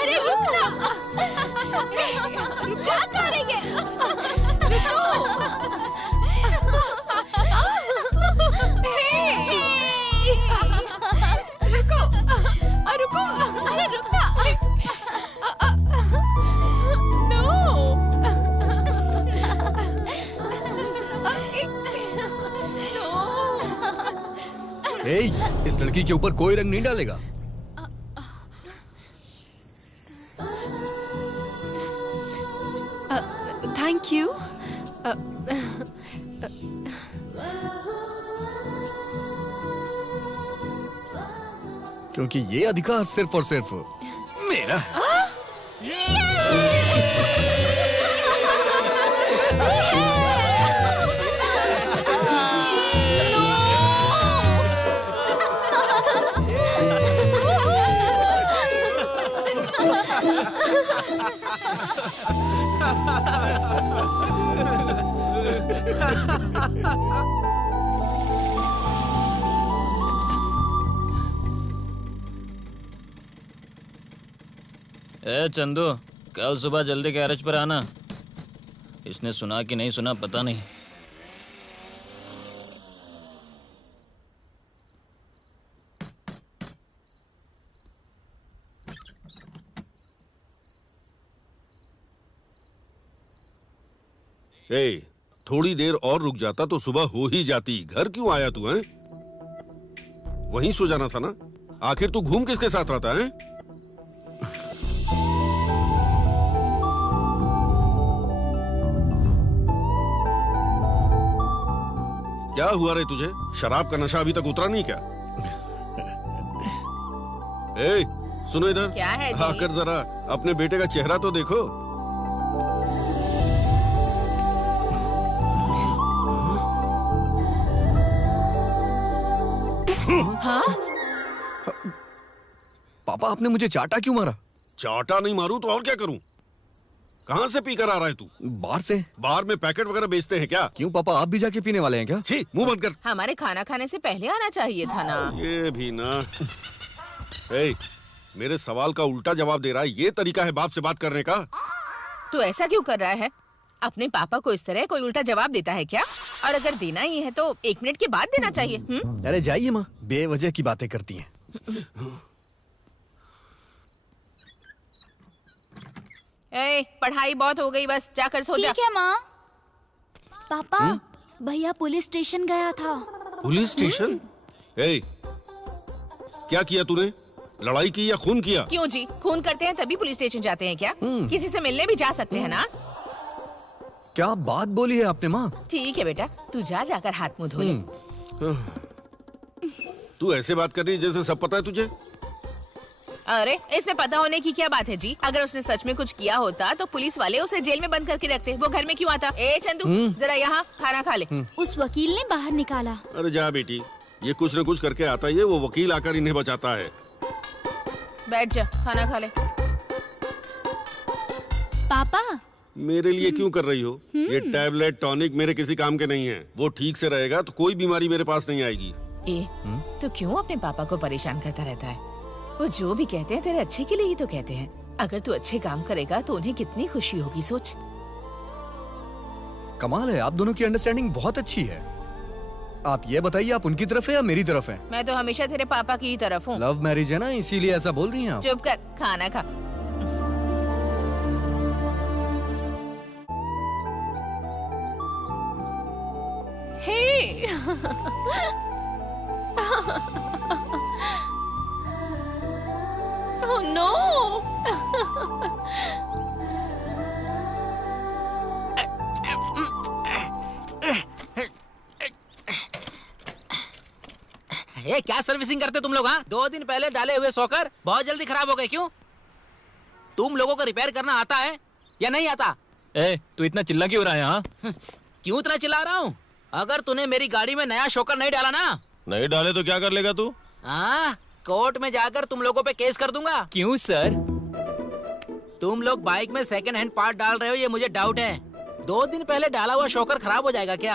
अरे रुक ना, जा कहाँ रही है? रुको, रुको, अरे रुक ना। इस लड़की के ऊपर कोई रंग नहीं डालेगा। Thank you. क्योंकि ये अधिकार सिर्फ और सिर्फ मेरा है। ए चंदू, कल सुबह जल्दी गैरेज पर आना। इसने सुना कि नहीं सुना पता नहीं। ए, थोड़ी देर और रुक जाता तो सुबह हो ही जाती। घर क्यों आया तू? हैं? वहीं सो जाना था ना। आखिर तू घूम किसके साथ रहता है? क्या हुआ रे तुझे? शराब का नशा अभी तक उतरा नहीं क्या? ए, सुनो इधर। क्या है जी? आकर जरा अपने बेटे का चेहरा तो देखो। हाँ? पापा, आपने मुझे चाटा क्यों मारा? चाटा नहीं मारूं तो और क्या करूं? कहां से पीकर आ रहा है तू? बाहर से। बार में पैकेट वगैरह बेचते हैं क्या? क्यों पापा, आप भी जाके पीने वाले हैं क्या? छी, मुंह बंद कर। हमारे खाना खाने से पहले आना चाहिए था ना। ये भी ना। ए, मेरे सवाल का उल्टा जवाब दे रहा है। ये तरीका है बाप से बात करने का? तू ऐसा क्यों कर रहा है? अपने पापा को इस तरह कोई उल्टा जवाब देता है क्या? और अगर देना ही है तो 1 मिनट के बाद देना चाहिए। अरे जाइए माँ, बेवजह की बातें करती हैं। ए, पढ़ाई बहुत हो गई, बस जाकर सो जा। ठीक है माँ। पापा, भैया पुलिस स्टेशन गया था। Police station? ए, क्या किया तूने? लड़ाई की या खून किया? क्यों जी, खून करते हैं तभी पुलिस स्टेशन जाते हैं क्या? किसी से मिलने भी जा सकते हैं ना। क्या बात बोली है आपने माँ? ठीक है बेटा, तू जाकर हाथ मुंह धो ले। तू ऐसे बात कर रही है जैसे सब पता है तुझे। अरे इसमें पता होने की क्या बात है जी? अगर उसने सच में कुछ किया होता तो पुलिस वाले उसे जेल में बंद करके रखते। वो घर में क्यों आता? ए चंदू, जरा यहाँ खाना खा ले। उस वकील ने बाहर निकाला। अरे जा बेटी, ये कुछ न कुछ करके आता है। वो वकील आकर इन्हें बचाता है। बैठ जा, खाना खा ले। पापा, मेरे लिए क्यों कर रही हो? ये टैबलेट टॉनिक मेरे किसी काम के नहीं है। वो ठीक से रहेगा तो कोई बीमारी मेरे पास नहीं आएगी। ए, तो क्यों अपने पापा को परेशान करता रहता है? वो जो भी कहते हैं तेरे अच्छे के लिए ही तो कहते हैं। अगर तू अच्छे काम करेगा तो उन्हें कितनी खुशी होगी, सोच। कमाल है, आप दोनों की अंडरस्टैंडिंग बहुत अच्छी है। आप ये बताइए, आप उनकी तरफ है या मेरी तरफ है? मैं तो हमेशा तेरे पापा की ही तरफ हूँ। लव मैरिज है ना, इसीलिए ऐसा बोल रही हैं आप। चुप कर, खाना खा। हे Oh no! ये क्या सर्विसिंग करते तुम लोग? हाँ, 2 दिन पहले डाले हुए सॉकर बहुत जल्दी खराब हो गए। क्यों? तुम लोगों को रिपेयर करना आता है या नहीं आता? ए, तू इतना चिल्ला क्यों रहा है? हाँ, क्यों इतना चिल्ला रहा हूँ? अगर तूने मेरी गाड़ी में नया शॉकर नहीं डाला ना। नहीं डाले तो क्या कर लेगा तू? हाँ, कोर्ट में जाकर तुम लोगों पे केस कर दूंगा। क्यों सर? तुम लोग बाइक में सेकंड हैंड पार्ट डाल रहे हो, ये मुझे डाउट है। 2 दिन पहले डाला हुआ शॉकर खराब हो जाएगा क्या?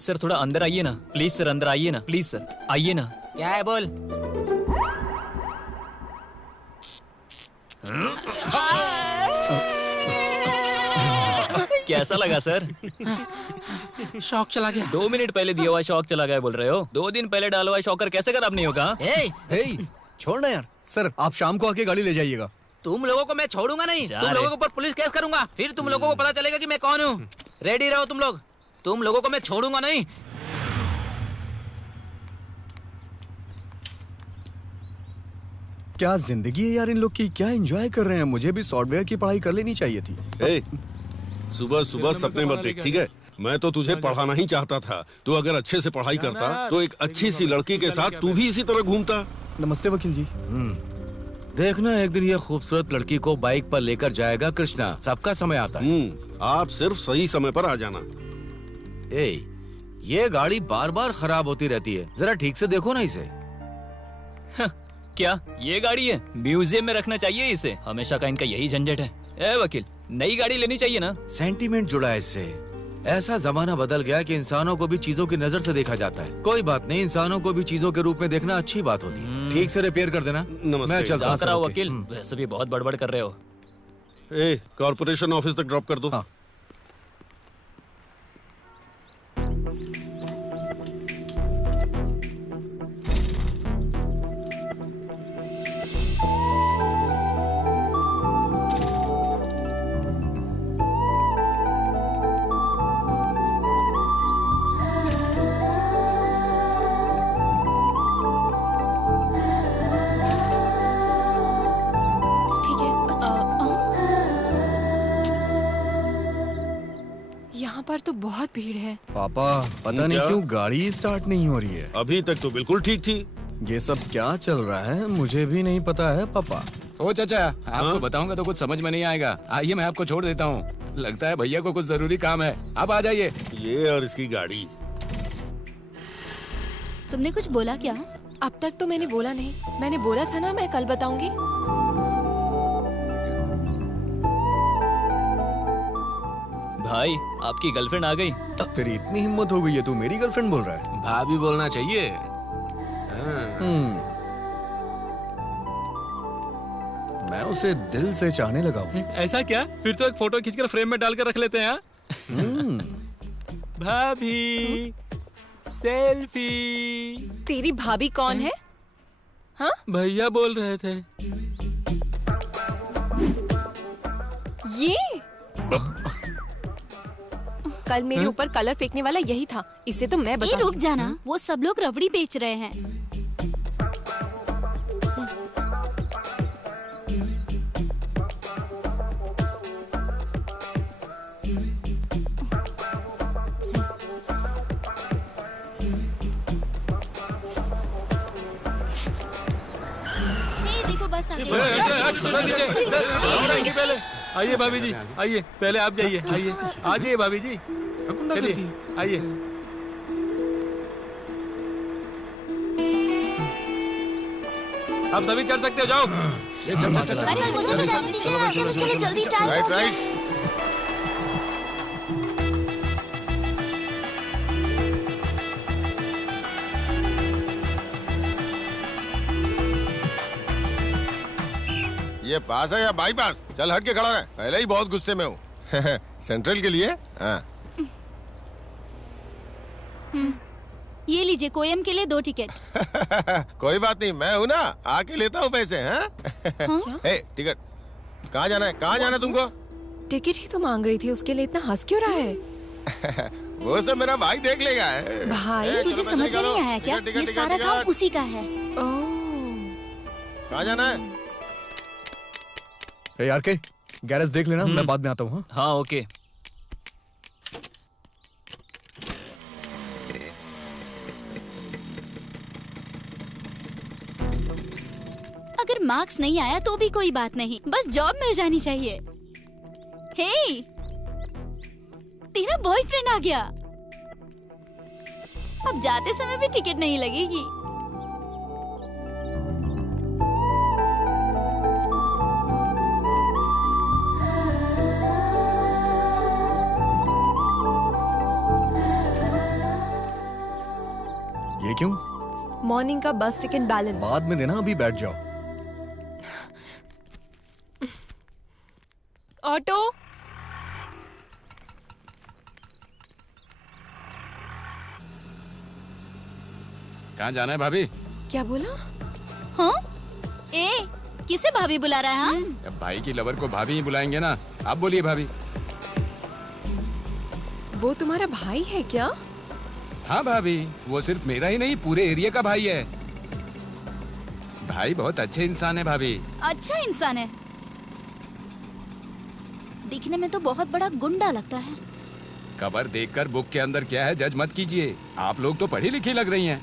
सर थोड़ा अंदर आइए ना प्लीज सर, अंदर आइए ना प्लीज सर, आइए ना। क्या है बोल? कैसा लगा सर? शॉक चला गया। 2 मिनट पहले दिया हुआ शॉक चला गया बोल रहे हो? 2 दिन पहले डाला हुआ शॉकर कैसे खराब नहीं होगा? हे, छोड़ ना यार। सर आप शाम को आके गाड़ी ले जाइएगा। तुम लोगों को मैं छोड़ूंगा नहीं। जा तुम रे। लोगों के ऊपर पुलिस केस करूंगा, फिर तुम लोगों को पता चलेगा कि मैं कौन हूँ। रेडी रहो तुम लोग। तुम लोगों को मैं छोड़ूंगा नहीं। क्या जिंदगी है यार इन लोग की, क्या एंजॉय कर रहे हैं। मुझे भी सॉफ्टवेयर की पढ़ाई कर लेनी चाहिए थी। ए, सुबह सुबह सपने मत देख, ठीक है? मैं तो तुझे पढ़ाना ही चाहता था। तू अगर अच्छे से पढ़ाई करता तो एक अच्छी सी लड़की के साथ तू भी इसी तरह घूमता। नमस्ते वकील जी। देखना एक दिन ये खूबसूरत लड़की को बाइक पर लेकर जाएगा कृष्णा। सबका समय आता है। आप सिर्फ सही समय पर आ जाना। ए, ये गाड़ी बार बार खराब होती रहती है, जरा ठीक से देखो ना इसे। क्या ये गाड़ी है? म्यूजियम में रखना चाहिए इसे। हमेशा का इनका यही झंझट है। ए वकील, नई गाड़ी लेनी चाहिए ना। सेंटीमेंट जुड़ा है इससे। ऐसा जमाना बदल गया कि इंसानों को भी चीजों की नजर से देखा जाता है। कोई बात नहीं, इंसानों को भी चीजों के रूप में देखना अच्छी बात होती है। ठीक से रिपेयर कर देना। नमस्ते। मैं चलता हूँ। जाकर आओ वकील, वैसे भी बहुत बड़बड़ कर रहे हो। ए, कॉर्पोरेशन ऑफिस तक ड्रॉप कर दो। हाँ। ठीक है। यहाँ पर तो बहुत भीड़ है। पापा पता नहीं क्या? क्यों गाड़ी स्टार्ट नहीं हो रही है। अभी तक तो बिल्कुल ठीक थी। ये सब क्या चल रहा है मुझे भी नहीं पता है पापा। ओ चाचा, आपको बताऊंगा तो कुछ समझ में नहीं आएगा। आइए मैं आपको छोड़ देता हूँ। लगता है भैया को कुछ जरूरी काम है। आप आ जाइए। ये और इसकी गाड़ी। तुमने कुछ बोला क्या? अब तक तो मैंने बोला नहीं। मैंने बोला था ना मैं कल बताऊंगी। भाई आपकी गर्लफ्रेंड आ गई। तेरी इतनी हिम्मत हो गई है, तू मेरी गर्लफ्रेंड बोल रहा है? भाभी बोलना चाहिए। मैं उसे दिल से चाहने लगा हूँ। ऐसा क्या? फिर तो एक फोटो खींचकर फ्रेम में डालकर रख लेते हैं। भाभी सेल्फी। तेरी भाभी कौन है? हाँ? भैया बोल रहे थे। ये कल मेरे ऊपर कलर फेंकने वाला यही था। इसे तो मैं ए, बता। रुक जाना, वो सब लोग रबड़ी बेच रहे हैं। ए, देखो बस आ गई। पहले आइए भाभी जी, आइए पहले आप जाइए। आइए आ जाइए भाभी जी, चलिए आइए। आप सभी चढ़ सकते हो, जाओ। चल मुझे तो जल्दी से, चलो चलो जल्दी चल। Right right. ये पास है या बाईपास? चल हट के खड़ा रह, पहले ही बहुत गुस्से में हूँ। सेंट्रल के लिए? हाँ। ये लीजिए, कोयम के लिए 2 टिकट। कोई बात नहीं, मैं हूँ ना, आके लेता हूँ पैसे। हाँ? ए, टिकट कहाँ जाना है? कहाँ जाना है तुमको? टिकट ही तो मांग रही थी, उसके लिए इतना हंस क्यों रहा है? वो सब मेरा भाई देख लेगा। भाई? तुझे समझ में नहीं आया क्या? ये सारा काम उसी का है। कहाँ जाना है? ए यार के गैरेज देख लेना, मैं बाद में आता हूँ। हाँ ओके। अगर मार्क्स नहीं आया तो भी कोई बात नहीं, बस जॉब मिल जानी चाहिए। हे, तेरा बॉयफ्रेंड आ गया। अब जाते समय भी टिकट नहीं लगेगी। ये क्यों? मॉर्निंग का बस टिकट बैलेंस। बाद में देना, अभी बैठ जाओ। ऑटो। कहाँ जाना है भाभी? क्या बोला? हाँ? ए, किसे भाभी बुला रहा है? हाँ? अब भाई की लवर को भाभी ही बुलाएंगे ना। आप बोलिए भाभी। वो तुम्हारा भाई है क्या? हाँ भाभी, वो सिर्फ मेरा ही नहीं पूरे एरिया का भाई है। भाई बहुत अच्छे इंसान है भाभी। अच्छा इंसान है। दिखने में तो बहुत बड़ा गुंडा लगता है। कवर देखकर बुक के अंदर क्या है जज मत कीजिए। आप लोग तो पढ़ी लिखी लग रही हैं।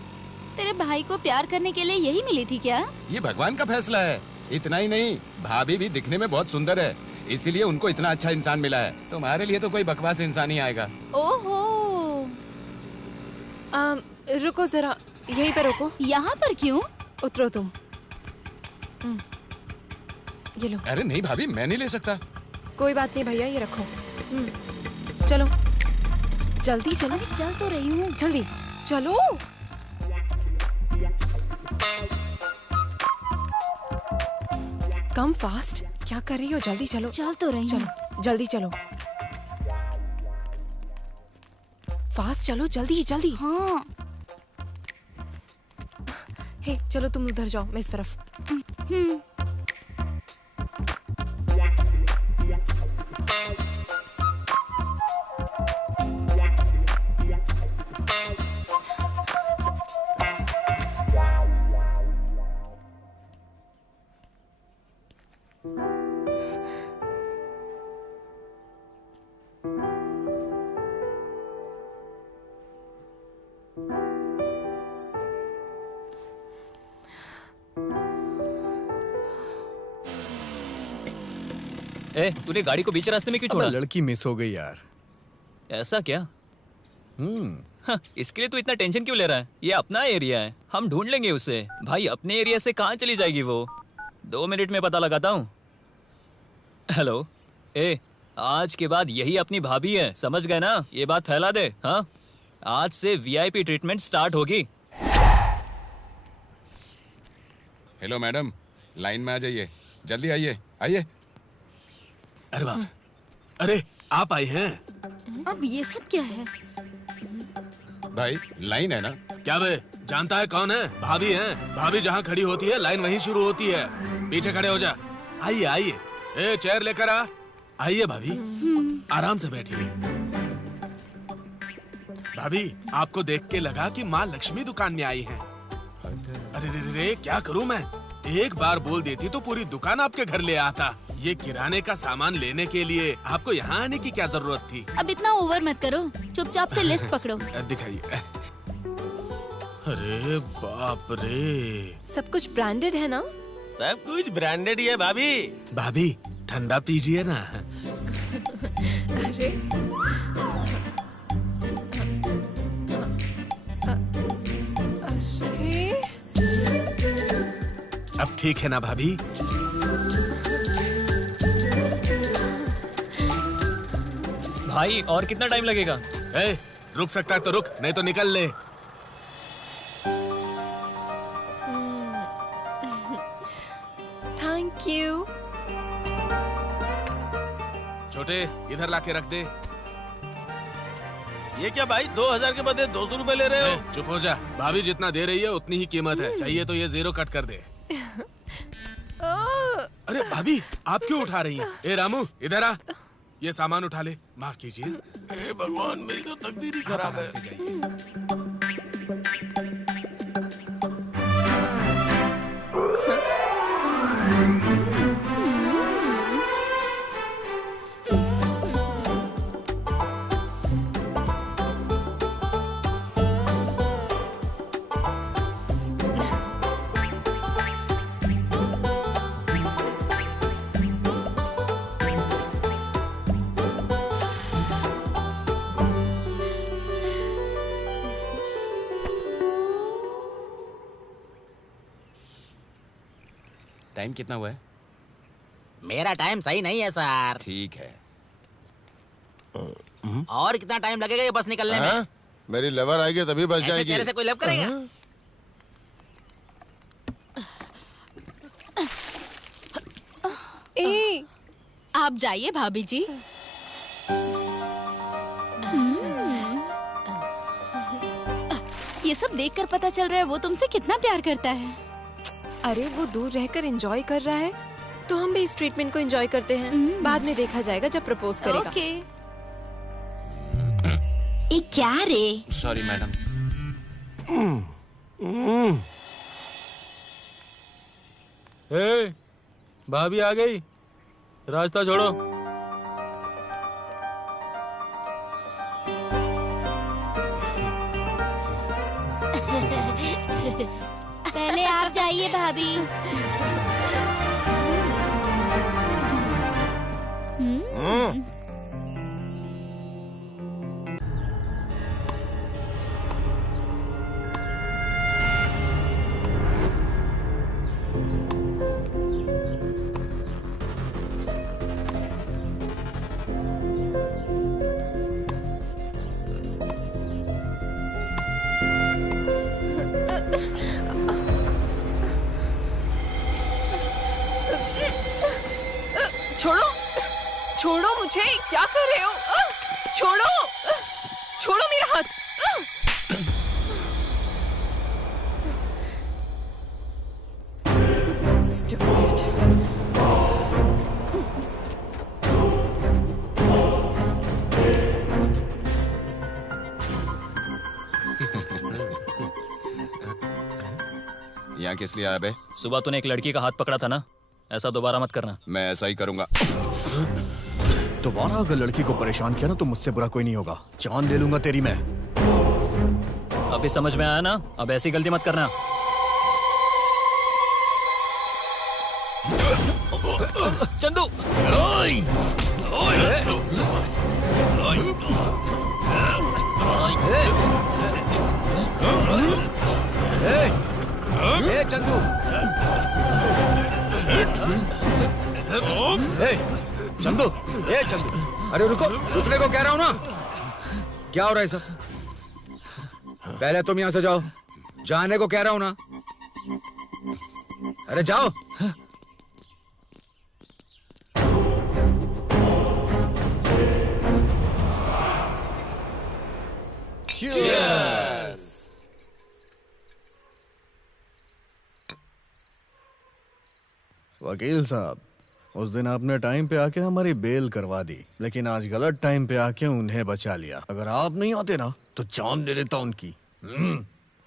तेरे भाई को प्यार करने के लिए यही मिली थी क्या? ये भगवान का फैसला है। इतना ही नहीं, भाभी भी दिखने में बहुत सुंदर है, इसीलिए उनको इतना अच्छा इंसान मिला है। तुम्हारे लिए तो कोई बकवास इंसान ही आएगा। ओहो। रुको जरा, यहीं पे रुको। यहाँ पर क्यों? उतरो तुम। ये लो। अरे नहीं भाभी, मैं नहीं ले सकता। कोई बात नहीं भैया, ये रखो। चलो जल्दी चलो। अरे चल तो रही हूँ। जल्दी चलो। Come fast. क्या कर रही हो? जल्दी चलो। चल तो रही हूँ। चलो जल्दी चलो। फास्ट चलो, जल्दी जल्दी। हाँ। हे चलो तुम उधर जाओ, मैं इस तरफ। ए, तूने गाड़ी को बीच रास्ते में क्यों छोड़ा? लड़की मिस हो गई यार। ऐसा क्या? हाँ, इसके लिए तू इतना टेंशन क्यों ले रहा है? ये अपना एरिया है, हम ढूंढ लेंगे उसे। भाई अपने एरिया से कहाँ चली जाएगी वो? 2 मिनट में पता लगाता हूँ। हेलो, ए, आज के बाद यही अपनी भाभी है, समझ गए ना? ये बात फैला दे। हाँ, आज से VIP ट्रीटमेंट स्टार्ट होगी। हेलो मैडम, लाइन में आ जाइए, जल्दी आइए आइए। अरे बाप, अरे आप आई हैं? अब ये सब क्या है? भाई लाइन है ना? क्या बे, जानता है कौन है? भाभी हैं। भाभी जहाँ खड़ी होती है लाइन वहीं शुरू होती है। पीछे खड़े हो जा। आइए आइए, ए चेयर लेकर आ। आइए भाभी, आराम से बैठिए। भाभी आपको देख के लगा कि माँ लक्ष्मी दुकान में आई हैं। अरे रे रे, क्या करूँ मैं? एक बार बोल देती तो पूरी दुकान आपके घर ले आता। ये किराने का सामान लेने के लिए आपको यहाँ आने की क्या जरूरत थी? अब इतना ओवर मत करो, चुपचाप से लिस्ट पकड़ो। दिखाइए। अरे बाप रे, सब कुछ ब्रांडेड है ना? सब कुछ ब्रांडेड ही है भाभी। भाभी ठंडा पीजिए ना। अरे अब ठीक है ना भाभी? भाई और कितना टाइम लगेगा? ए, रुक सकता है तो रुक, नहीं तो निकल ले। Thank you. छोटे इधर लाके रख दे। ये क्या भाई, 2000 के बदले 200 रुपए ले रहे हो? चुप हो जा। भाभी जितना दे रही है उतनी ही कीमत है। चाहिए तो ये 0 कट कर दे। अरे भाभी आप क्यों उठा रही हैं? ए रामू इधर आ, ये सामान उठा ले। माफ कीजिए। हे भगवान, मेरी तो तकदीर ही खराब है। टाइम कितना हुआ है? मेरा टाइम सही नहीं है सर। ठीक है। और कितना टाइम लगेगा ये बस निकलने में? मेरी लवर आएगी तभी बस ऐसे जाएगी। चेहरे से कोई लव करेगा? ए, आप जाइए भाभी जी। ये सब देखकर पता चल रहा है वो तुमसे कितना प्यार करता है। अरे वो दूर रहकर एंजॉय कर रहा है तो हम भी इस ट्रीटमेंट को एंजॉय करते हैं। बाद में देखा जाएगा जब प्रपोज करेगा। ओके। ये क्या रे? Sorry madam. ए, भाभी आ गई, रास्ता छोड़ो। पहले आप जाइए भाभी। छोड़ो, छोड़ो मुझे, क्या कर रहे हो? छोड़ो, छोड़ो मेरा हाथ। Stupid. यहाँ किस लिए आया बे? सुबह तूने एक लड़की का हाथ पकड़ा था ना, ऐसा दोबारा मत करना। मैं ऐसा ही करूंगा। दोबारा अगर लड़की को परेशान किया ना तो मुझसे बुरा कोई नहीं होगा। जान ले लूंगा तेरी मैं। अभी समझ में आया ना? अब ऐसी गलती मत करना। चंदू! ए चंदू! चंदू! ए चंदू! अरे रुको, रुकने को कह रहा हूं ना। क्या हो रहा है सब? पहले तुम यहां से जाओ, जाने को कह रहा हूं ना। अरे जाओ। वकील साहब, उस दिन आपने टाइम पे आके हमारी बेल करवा दी, लेकिन आज गलत टाइम पे आके उन्हें बचा लिया। अगर आप नहीं आते ना तो जान दे देता उनकी।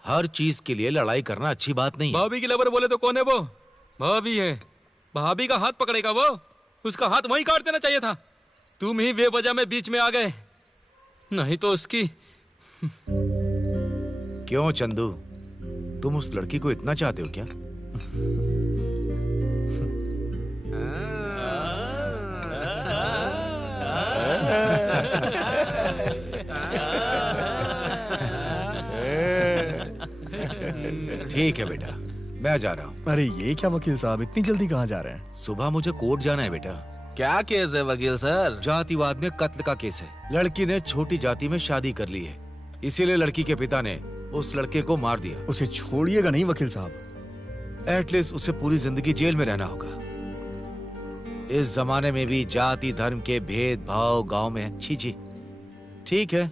हर चीज के लिए लड़ाई करना अच्छी बात नहीं है। भाभी की लवर बोले तो कौन है वो? भाभी है। भाभी का हाथ पकड़ेगा वो? उसका हाथ वहीं काट देना चाहिए था। तुम ही बेवजह में बीच में आ गए, नहीं तो उसकी। क्यों चंदू, तुम उस लड़की को इतना चाहते हो क्या? ठीक है बेटा, मैं जा रहा हूँ। अरे ये क्या वकील साहब, इतनी जल्दी कहाँ जा रहे हैं? सुबह मुझे कोर्ट जाना है बेटा। क्या केस है वकील सर? जातिवाद में कत्ल का केस है। लड़की ने छोटी जाति में शादी कर ली है, इसीलिए लड़की के पिता ने उस लड़के को मार दिया। उसे छोड़िएगा नहीं वकील साहब। एटलीस्ट उसे पूरी जिंदगी जेल में रहना होगा। इस जमाने में भी जाति धर्म के भेदभाव गांव में है। छी छी। ठीक है,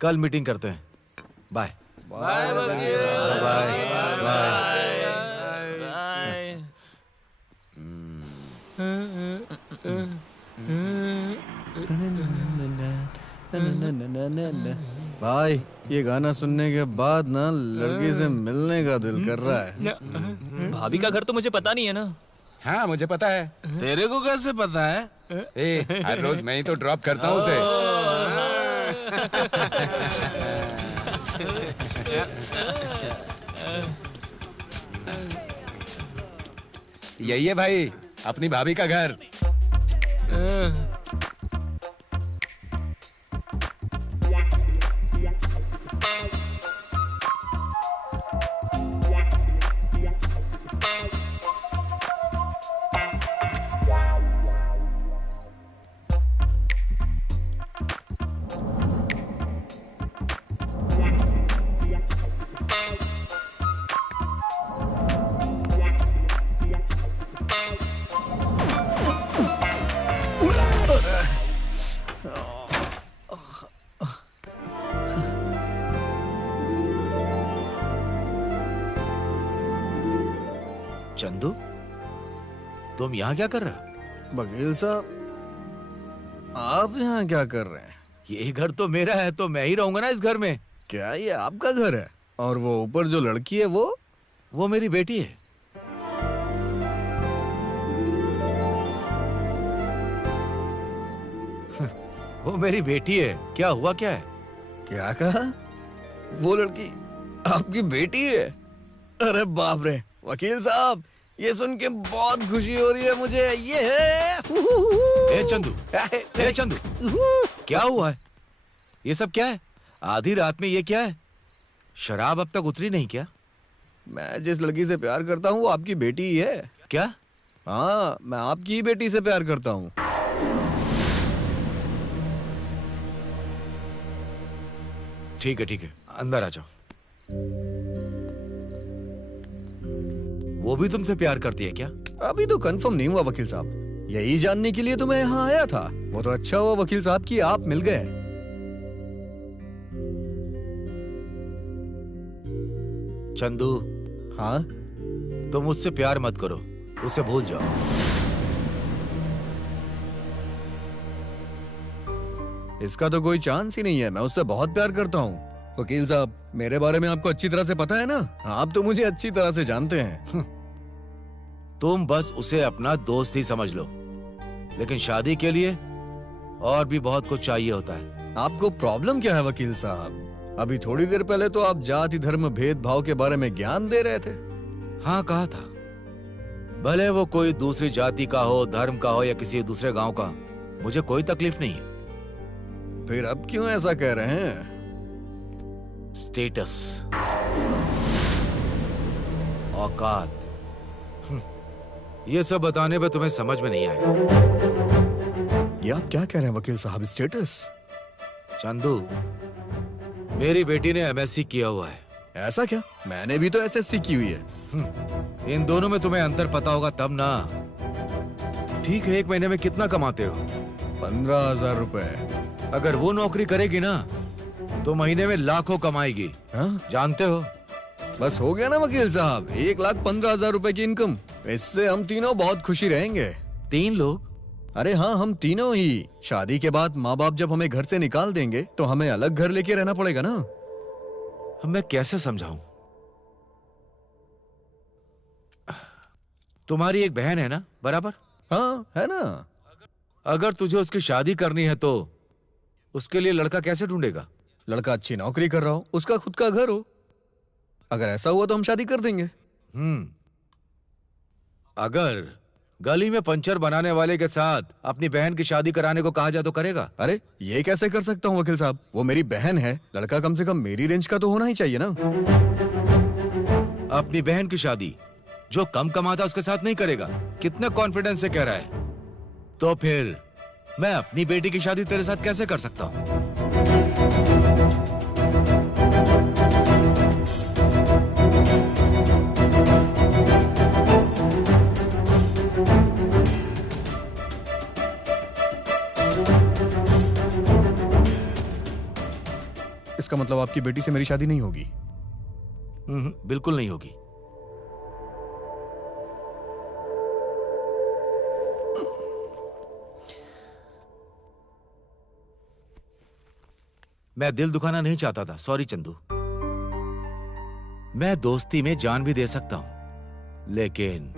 कल मीटिंग करते हैं। Bye bye bye bye. भाई, ये गाना सुनने के बाद ना लड़की से मिलने का दिल कर रहा है। भाभी का घर तो मुझे पता नहीं है ना। हाँ मुझे पता है। तेरे को कैसे पता है? हर रोज मैं ही तो ड्रॉप करता हूँ उसे। यही है भाई अपनी भाभी का घर। चंदू, तुम यहाँ क्या कर रहे हो? वकील साहब, आप यहाँ क्या कर रहे हैं? ये घर तो मेरा है, तो मैं ही रहूंगा ना इस घर में। क्या ये आपका घर है? और वो ऊपर जो लड़की है वो मेरी बेटी है। वो मेरी बेटी है। क्या हुआ, क्या है? क्या कहा? वो लड़की आपकी बेटी है? अरे बाप रे वकील साहब, ये सुन के बहुत खुशी हो रही है मुझे। ये ए चंदू, ए चंदू, क्या हुआ है? ये सब क्या है? आधी रात में ये क्या है? शराब अब तक उतरी नहीं क्या? मैं जिस लड़की से प्यार करता हूँ वो आपकी बेटी ही है। क्या? हाँ, मैं आपकी ही बेटी से प्यार करता हूँ। ठीक है, ठीक है, अंदर आ जाओ। वो भी तुमसे प्यार करती है क्या? अभी तो कंफर्म नहीं हुआ वकील साहब, यही जानने के लिए तो मैं यहाँ आया था। वो तो अच्छा हुआ वकील साहब कि आप मिल गए। चंदू। हाँ? तुम मुझसे प्यार मत करो, उसे भूल जाओ। इसका तो कोई चांस ही नहीं है, मैं उससे बहुत प्यार करता हूँ। वकील साहब, मेरे बारे में आपको अच्छी तरह से पता है ना? आप तो मुझे अच्छी तरह से जानते हैं। तुम बस उसे अपना दोस्त ही समझ लो, लेकिन शादी के लिए और भी बहुत कुछ चाहिए होता है। आपको प्रॉब्लम क्या है वकील साहब? अभी थोड़ी देर पहले तो आप जाति धर्म भेदभाव के बारे में ज्ञान दे रहे थे। हाँ, कहा था। भले वो कोई दूसरी जाति का हो, धर्म का हो या किसी दूसरे गांव का, मुझे कोई तकलीफ नहीं है। फिर अब क्यों ऐसा कह रहे हैं? स्टेटस, औकात, ये सब बताने पे तुम्हें समझ में नहीं आएगा। ये आप क्या कह रहे हैं वकील साहब? स्टेटस? चंदू, मेरी बेटी ने एमएससी किया हुआ है। ऐसा क्या? मैंने भी तो एसएससी की हुई है। इन दोनों में तुम्हें अंतर पता होगा तब ना। ठीक है, 1 महीने में कितना कमाते हो? 15,000 रुपए। अगर वो नौकरी करेगी ना तो महीने में लाखों कमाएगी। हाँ? जानते हो? बस हो गया ना वकील साहब, 1,15,000 रुपए की इनकम। इससे हम तीनों बहुत खुशी रहेंगे। 3 लोग? अरे हाँ, हम तीनों ही। शादी के बाद माँ बाप जब हमें घर से निकाल देंगे तो हमें अलग घर लेके रहना पड़ेगा ना। मैं कैसे समझाऊं? तुम्हारी एक बहन है ना, बराबर? हाँ, है ना। अगर तुझे उसकी शादी करनी है तो उसके लिए लड़का कैसे ढूंढेगा? लड़का अच्छी नौकरी कर रहा हो, उसका खुद का घर हो। अगर ऐसा हुआ तो हम शादी कर देंगे। अगर गली में पंचर बनाने वाले के साथ अपनी बहन की शादी कराने को कहा जाए तो करेगा? अरे ये कैसे कर सकता हूँ वकील साहब? वो मेरी बहन है, लड़का कम से कम मेरी रेंज का तो होना ही चाहिए ना। अपनी बहन की शादी जो कम कमाता उसके साथ नहीं करेगा? कितने कॉन्फिडेंस से कह रहा है। तो फिर मैं अपनी बेटी की शादी तेरे साथ कैसे कर सकता हूँ? इसका मतलब आपकी बेटी से मेरी शादी नहीं होगी? बिल्कुल नहीं होगी। मैं दिल दुखाना नहीं चाहता था, सॉरी चंदू। मैं दोस्ती में जान भी दे सकता हूं, लेकिन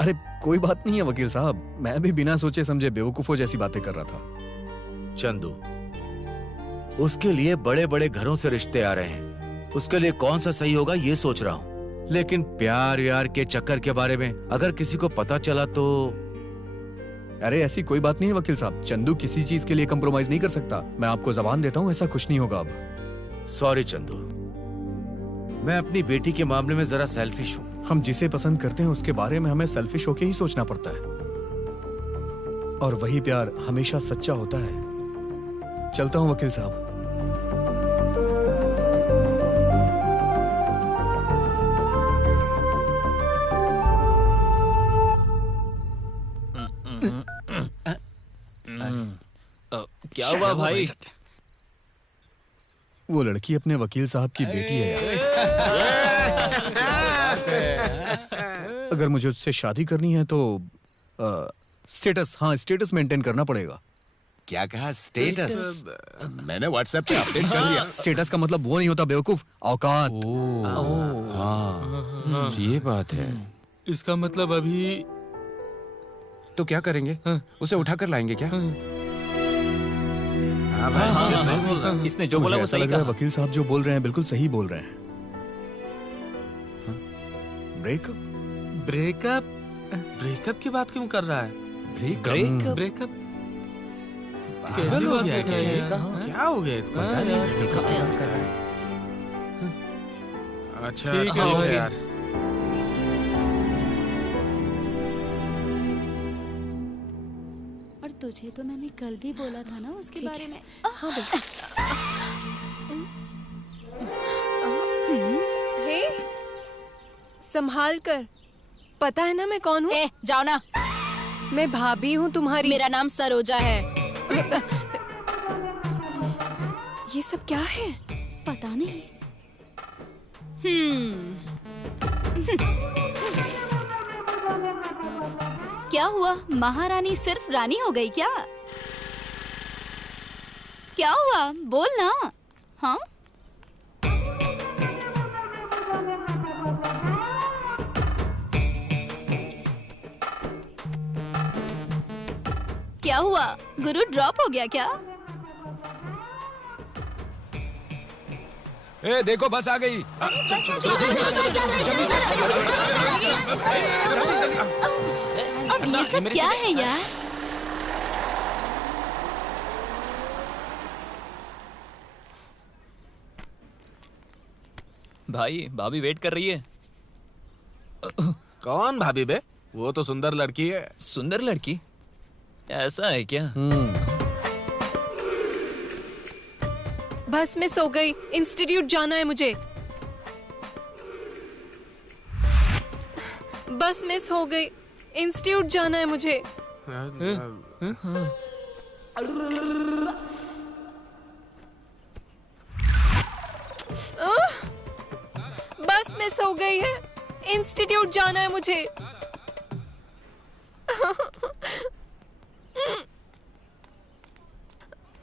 अरे कोई बात नहीं है वकील साहब, मैं भी बिना सोचे समझे बेवकूफों जैसी बातें कर रहा था। चंदू, उसके लिए बड़े बड़े घरों से रिश्ते आ रहे हैं, उसके लिए कौन सा सही होगा ये सोच रहा हूं। लेकिन प्यार यार के चक्कर के बारे में अगर किसी को पता चला तो? अरे ऐसी कोई बात नहीं है वकील साहब, चंदू किसी चीज के लिए कंप्रोमाइज नहीं कर सकता। मैं आपको जबान देता हूँ, ऐसा कुछ नहीं होगा अब। सॉरी चंदू, मैं अपनी बेटी के मामले में जरा सेल्फिश हूँ। हम जिसे पसंद करते हैं उसके बारे में हमें सेल्फिश होके ही सोचना पड़ता है, और वही प्यार हमेशा सच्चा होता है। चलता हूँ वकील साहब। क्या हुआ भाई? वो लड़की अपने वकील साहब की बेटी है यार। अगर मुझे उससे शादी करनी है तो स्टेटस मेंटेन करना पड़ेगा। क्या कहा? स्टेटस? मैंने व्हाट्सएप पे अपडेट कर दिया। स्टेटस का मतलब वो नहीं होता बेवकूफ, औकात। हाँ, ये बात है। इसका मतलब अभी तो क्या करेंगे? उसे उठा कर लाएंगे क्या? हाँ भाई, ये सही बोल रहा है। इसने जो बोला वो सही कहा। वकील साहब जो बोल रहे हैं बिल्कुल सही बोल रहे हैं। ब्रेकअप? ब्रेकअप की बात क्यों कर रहा है? ब्रेकअप कैसे हो गया इसका? क्या हो गया इसका? अच्छा ठीक है यार। और तुझे तो मैंने कल भी बोला था ना उसके बारे में। हाँ हे, संभाल कर। पता है ना मैं कौन हूँ? जाओ ना। मैं भाभी हूँ तुम्हारी। मेरा नाम सरोजा है। ये सब क्या है? पता नहीं। क्या हुआ? महारानी सिर्फ रानी हो गई क्या? क्या हुआ? बोल ना। हाँ? क्या हुआ? गुरु ड्रॉप हो गया क्या? ए, देखो बस आ गई। अब ये सब क्या है यार? भाई भाभी वेट कर रही है। कौन भाभी बे? वो तो सुंदर लड़की है। सुंदर लड़की? ऐसा है क्या? बस मिस हो गई। इंस्टीट्यूट जाना है मुझे। बस मिस हो गई। इंस्टीट्यूट जाना है मुझे। बस मिस हो गई है। इंस्टीट्यूट जाना है मुझे।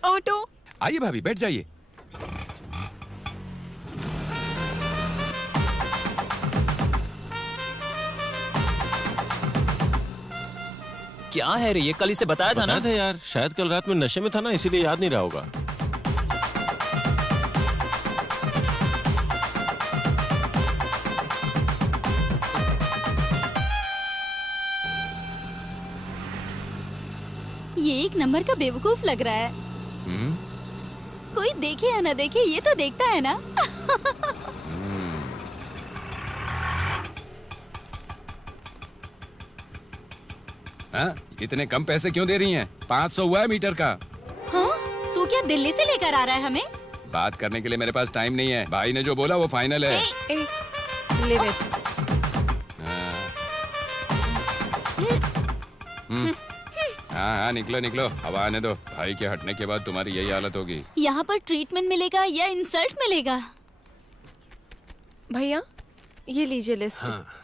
ऑटो। आइए भाभी, बैठ जाइए। क्या है रे ये? कल इसे बताया था ना? बताया था यार, शायद कल रात में नशे में था ना, इसीलिए याद नहीं रहा होगा। ये एक नंबर का बेवकूफ लग रहा है। कोई देखे या ना देखे, ये तो देखता है ना। हाँ? इतने कम पैसे क्यों दे रही हैं? 500 हुआ है मीटर का। हाँ? तू क्या दिल्ली से लेकर आ रहा है हमें? बात करने के लिए मेरे पास टाइम नहीं है। भाई ने जो बोला वो फाइनल है। Live it. हाँ, निकलो निकलो, हवा आने दो। भाई के हटने के बाद तुम्हारी यही हालत होगी। यहाँ पर ट्रीटमेंट मिलेगा या इंसल्ट मिलेगा? भैया ये लीजिए लिस्ट। हाँ।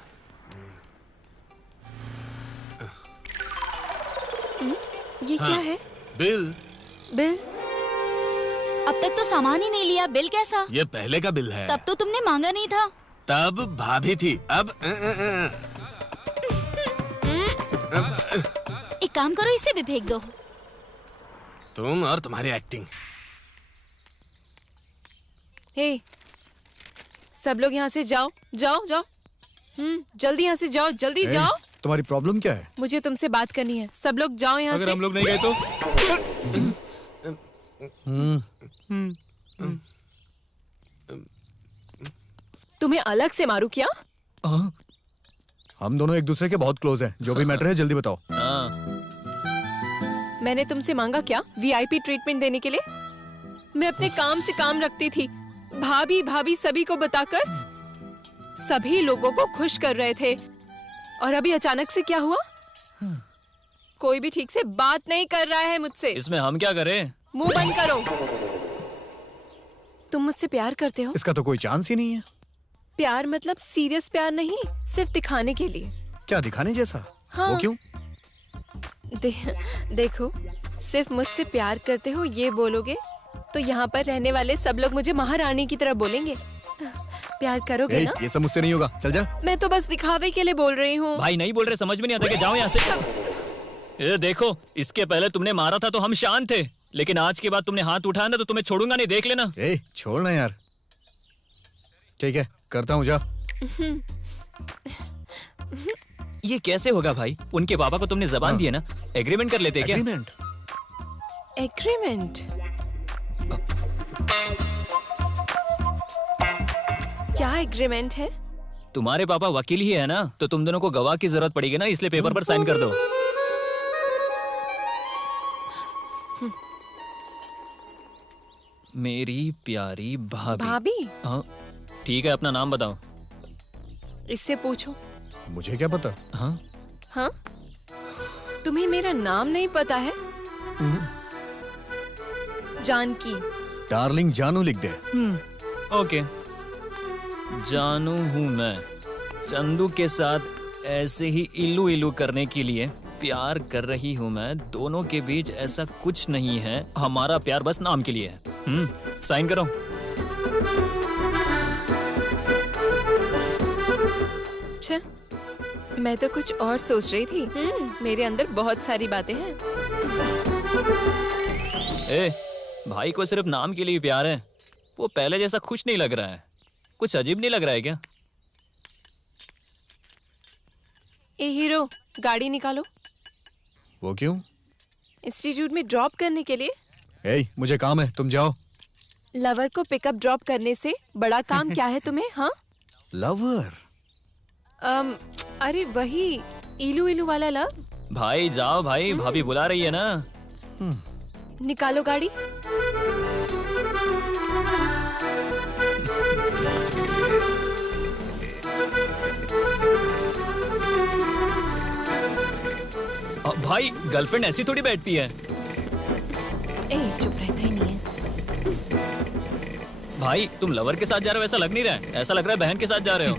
ये क्या है? बिल। बिल? अब तक तो सामान ही नहीं लिया, बिल कैसा? ये पहले का बिल है। तब तो तुमने मांगा नहीं था। तब भाभी थी, अब एक काम करो, इसे भी फेंक दो। तुम और तुम्हारी एक्टिंग। हे, सब लोग यहाँ से जाओ जाओ जाओ। जल्दी यहाँ से जाओ, जल्दी जाओ। तुम्हारी प्रॉब्लम क्या है? मुझे तुमसे बात करनी है। सब लोग जाओ यहाँ से। अगर हम लोग नहीं गए तो? तुम्हें अलग से मारू क्या? हम दोनों एक दूसरे के बहुत क्लोज हैं। जो भी मैटर है जल्दी बताओ। मैंने तुमसे मांगा क्या वीआईपी ट्रीटमेंट देने के लिए? मैं अपने काम से काम रखती थी। भाभी भाभी सभी को बताकर सभी लोगों को खुश कर रहे थे। और अभी अचानक से क्या हुआ? कोई भी ठीक से बात नहीं कर रहा है मुझसे। इसमें हम क्या करें? मुंह बंद करो। तुम मुझसे प्यार करते हो? इसका तो कोई चांस ही नहीं है। प्यार मतलब सीरियस प्यार नहीं, सिर्फ दिखाने के लिए। क्या दिखाने जैसा? हाँ। वो क्यों? देखो, सिर्फ मुझसे प्यार करते हो ये बोलोगे तो यहाँ पर रहने वाले सब लोग मुझे महारानी की तरह बोलेंगे। प्यार करोगे ना? ये सब मुझसे नहीं होगा, चल जा। मैं तो बस दिखावे के लिए बोल रही हूँ। भाई नहीं बोल रहे, समझ में नहीं आता कि जाओ यहाँ से। ये देखो, इसके पहले तुमने मारा था तो हम शांत थे, लेकिन आज के बाद तुमने हाथ उठाया ना तो तुम्हें छोड़ूंगा नहीं, देख लेना। छोड़ना यार। ठीक है, करता हूँ, जा। ये कैसे होगा भाई? उनके पापा को तुमने जबान दी है ना, एग्रीमेंट कर लेते क्या? एग्रीमेंट? क्या एग्रीमेंट है? तुम्हारे पापा वकील ही है ना, तो तुम दोनों को गवाह की जरूरत पड़ेगी ना, इसलिए पेपर पर साइन कर दो। मेरी प्यारी भाभी। भाभी? हाँ ठीक है, अपना नाम बताओ। इससे पूछो। मुझे क्या पता? हाँ हाँ? तुम्हें मेरा नाम नहीं पता है? जानकी। डार्लिंग जानू लिख दे। ओके। जानू हूँ मैं। चंदू के साथ ऐसे ही इलू इलू करने के लिए प्यार कर रही हूँ मैं। दोनों के बीच ऐसा कुछ नहीं है, हमारा प्यार बस नाम के लिए है। साइन करो। अच्छा, मैं तो कुछ और सोच रही थी। मेरे अंदर बहुत सारी बातें हैं। भाई को सिर्फ नाम के लिए प्यार है, वो पहले जैसा खुश नहीं लग रहा है। कुछ अजीब नहीं लग रहा है क्या? ए हीरो, गाड़ी निकालो। वो क्यों? इंस्टीट्यूट में ड्रॉप करने के लिए। मुझे काम है, तुम जाओ। लवर को पिकअप ड्रॉप करने से बड़ा काम क्या है तुम्हें? हाँ, लवर? अरे वही इलू इलू वाला लव। भाई जाओ भाई, भाभी बुला रही है ना। निकालो गाड़ी। भाई गर्लफ्रेंड ऐसी थोड़ी बैठती है। चुप रहता ही नहीं है। भाई तुम लवर के साथ जा रहे हो ऐसा लग नहीं रहा है, ऐसा लग रहा है बहन के साथ जा रहे हो।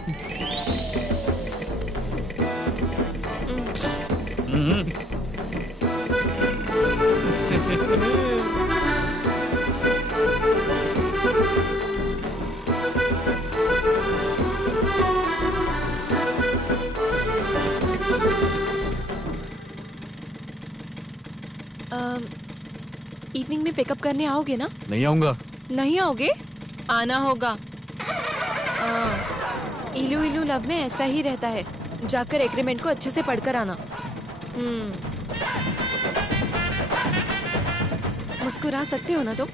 इवनिंग में पिकअप करने आओगे ना? नहीं आऊंगा। नहीं आओगे? आना होगा। इलू इलू लव में ऐसा ही रहता है। जाकर एग्रीमेंट को अच्छे से पढ़कर आना। मुस्कुरा सकते हो ना तुम?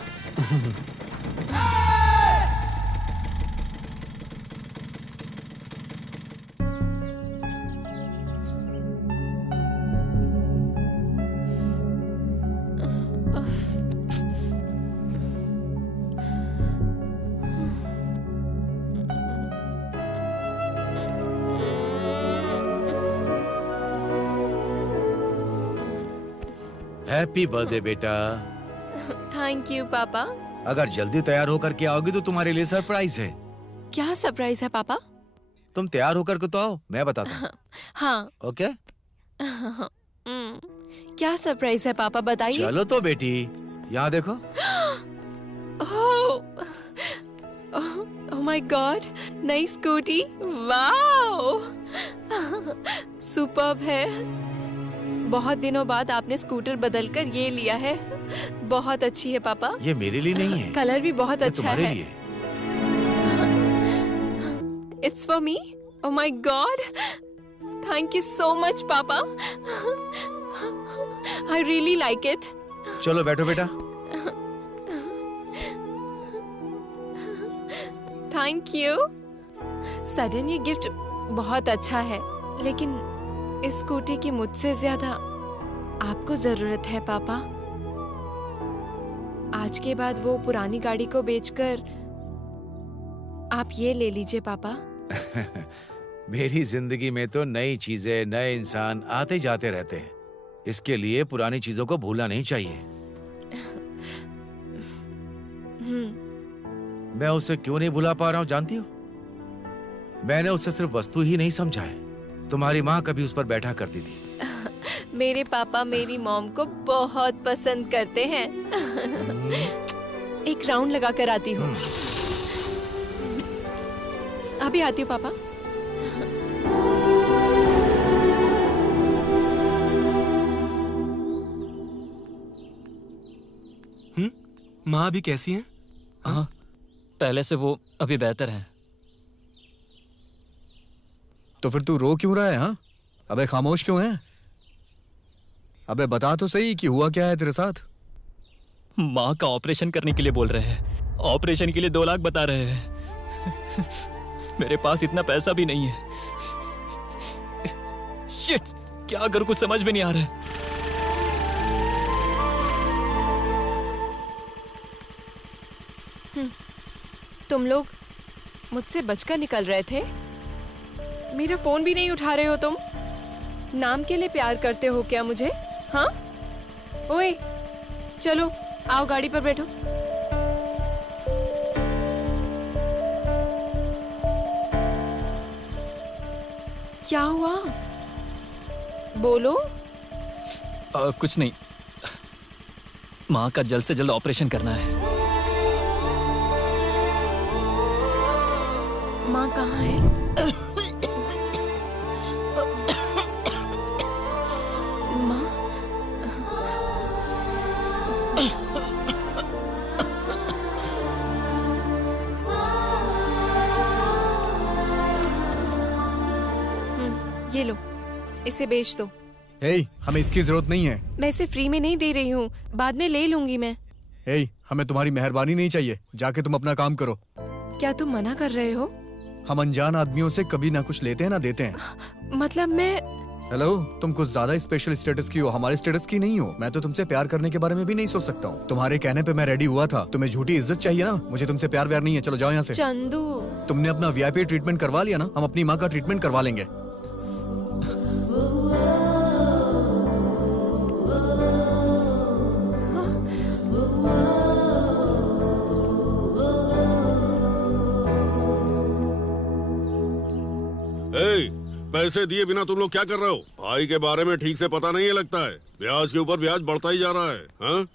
हैप्पी बर्थडे बेटा। थैंक यू पापा। अगर जल्दी तैयार होकर के आओगी तो तुम्हारे लिए सरप्राइज है। क्या सरप्राइज है पापा? तुम तैयार होकर के तो आओ, मैं बताता हूँ। हाँ। ओके। क्या सरप्राइज है पापा, बताइए। चलो तो बेटी, यहाँ देखो। ओह माय गॉड, नई स्कूटी। वाओ, सुपर्ब है। बहुत दिनों बाद आपने स्कूटर बदलकर ये लिया है। बहुत अच्छी है पापा। ये मेरे लिए नहीं है। कलर भी बहुत अच्छा है। तुम्हारे लिए। It's for me. Oh my god, thank you so much पापा। I really like it. चलो बैठो बेटा। Thank you. सडन ये गिफ्ट बहुत अच्छा है, लेकिन इस स्कूटी की मुझसे ज्यादा आपको जरूरत है पापा। आज के बाद वो पुरानी गाड़ी को बेचकर आप ये ले लीजिए पापा। मेरी जिंदगी में तो नई चीजें, नए इंसान आते जाते रहते हैं। इसके लिए पुरानी चीजों को भूलना नहीं चाहिए। मैं उसे क्यों नहीं भुला पा रहा हूँ जानती हो? मैंने उसे सिर्फ वस्तु ही नहीं समझा है, तुम्हारी माँ कभी उस पर बैठा करती थी। मेरे पापा मेरी मॉम को बहुत पसंद करते हैं। एक राउंड लगा कर आती हूँ। अभी आती हूँ पापा। माँ अभी कैसी है? हाँ, पहले से वो अभी बेहतर है। तो फिर तू रो क्यों रहा है? हाँ, अबे खामोश क्यों है? अबे बता तो सही कि हुआ क्या है तेरे साथ? माँ का ऑपरेशन करने के लिए बोल रहे हैं। ऑपरेशन के लिए 2 लाख बता रहे हैं। मेरे पास इतना पैसा भी नहीं है। शिट, क्या करूं, कुछ समझ में नहीं आ रहा है। तुम लोग मुझसे बचकर निकल रहे थे। मेरा फोन भी नहीं उठा रहे हो तुम। नाम के लिए प्यार करते हो क्या मुझे? हाँ? ओए, चलो आओ गाड़ी पर बैठो। क्या हुआ? बोलो। कुछ नहीं, माँ का जल्द से जल्द ऑपरेशन करना है। माँ कहाँ है? माँ? ये लो, इसे बेच दो। हे, हमें इसकी जरूरत नहीं है। मैं इसे फ्री में नहीं दे रही हूँ, बाद में ले लूंगी मैं। हे, हमें तुम्हारी मेहरबानी नहीं चाहिए। जाके तुम अपना काम करो। क्या तुम मना कर रहे हो? हम अनजान आदमियों से कभी ना कुछ लेते हैं ना देते हैं। मतलब मैं... हेलो, तुम कुछ ज्यादा स्पेशल स्टेटस की हो, हमारे स्टेटस की नहीं हो। मैं तो तुमसे प्यार करने के बारे में भी नहीं सोच सकता हूँ। तुम्हारे कहने पे मैं रेडी हुआ था। तुम्हें झूठी इज्जत चाहिए ना? मुझे तुमसे प्यार व्यार नहीं है। चलो जाओ यहाँ से। चंदू, तुमने अपना वीआईपी ट्रीटमेंट करवा लिया ना, हम अपनी माँ का ट्रीटमेंट करवा लेंगे। पैसे दिए बिना तुम लोग क्या कर रहे हो? भाई के बारे में ठीक से पता नहीं है लगता है। ब्याज के ऊपर ब्याज बढ़ता ही जा रहा है। हाँ?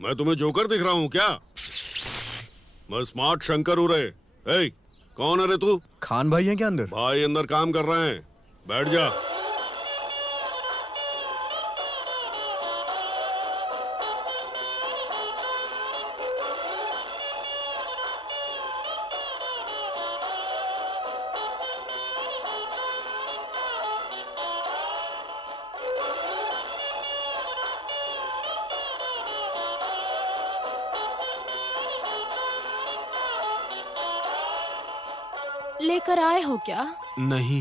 मैं तुम्हें जोकर दिख रहा हूँ क्या? मैं स्मार्ट शंकर हूँ रे। ए, कौन है रे तू? खान भाई है क्या अंदर? भाई अंदर काम कर रहे हैं। बैठ जा। लेकर आए हो क्या? नहीं।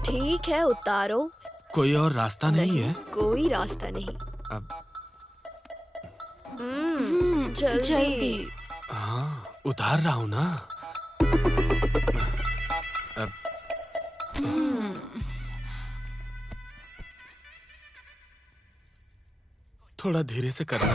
ठीक है, उतारो। कोई और रास्ता नहीं है? कोई रास्ता नहीं। अब जल्दी। हाँ, उतार रहा हूँ ना। अब थोड़ा धीरे से करना।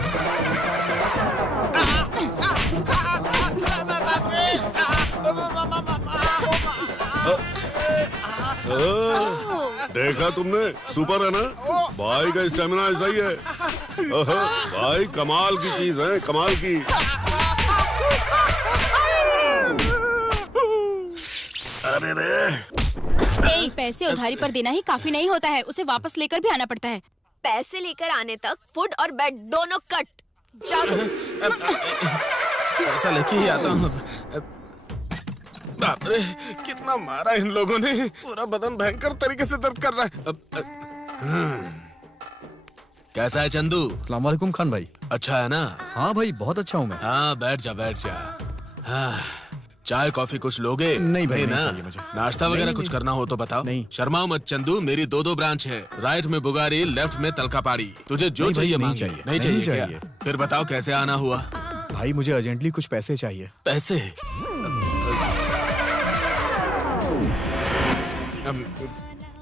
देखा तुमने? सुपर है ना? भाई का स्टेमिना ऐसा ही है। भाई कमाल की चीज है, कमाल की। अरे रे, पैसे उधारी पर देना ही काफी नहीं होता है, उसे वापस लेकर भी आना पड़ता है। पैसे लेकर आने तक फूड और बेड दोनों कट। जागो। पैसा लेके ही आता हूँ। बाप रे, कितना मारा इन लोगों ने। पूरा बदन भयंकर तरीके से दर्द कर रहा है। कैसा है चंदू? अस्सलाम वालेकुम खान भाई। अच्छा है ना? हाँ भाई, बहुत अच्छा हूँ मैं। हाँ, बैठ जा बैठ जा। हाँ, चाय कॉफी कुछ लोगे? नहीं भाई, ना? नहीं चाहिए मुझे। नाश्ता वगैरह कुछ करना हो तो बताओ। नहीं। शर्माओ मत चंदू, मेरी 2 ब्रांच है। राइट में बुगारी, लेफ्ट में तलकापाड़ी। तुझे जो चाहिए मांग। नहीं चाहिए क्या? फिर बताओ कैसे आना हुआ? भाई मुझे अर्जेंटली कुछ पैसे चाहिए। पैसे?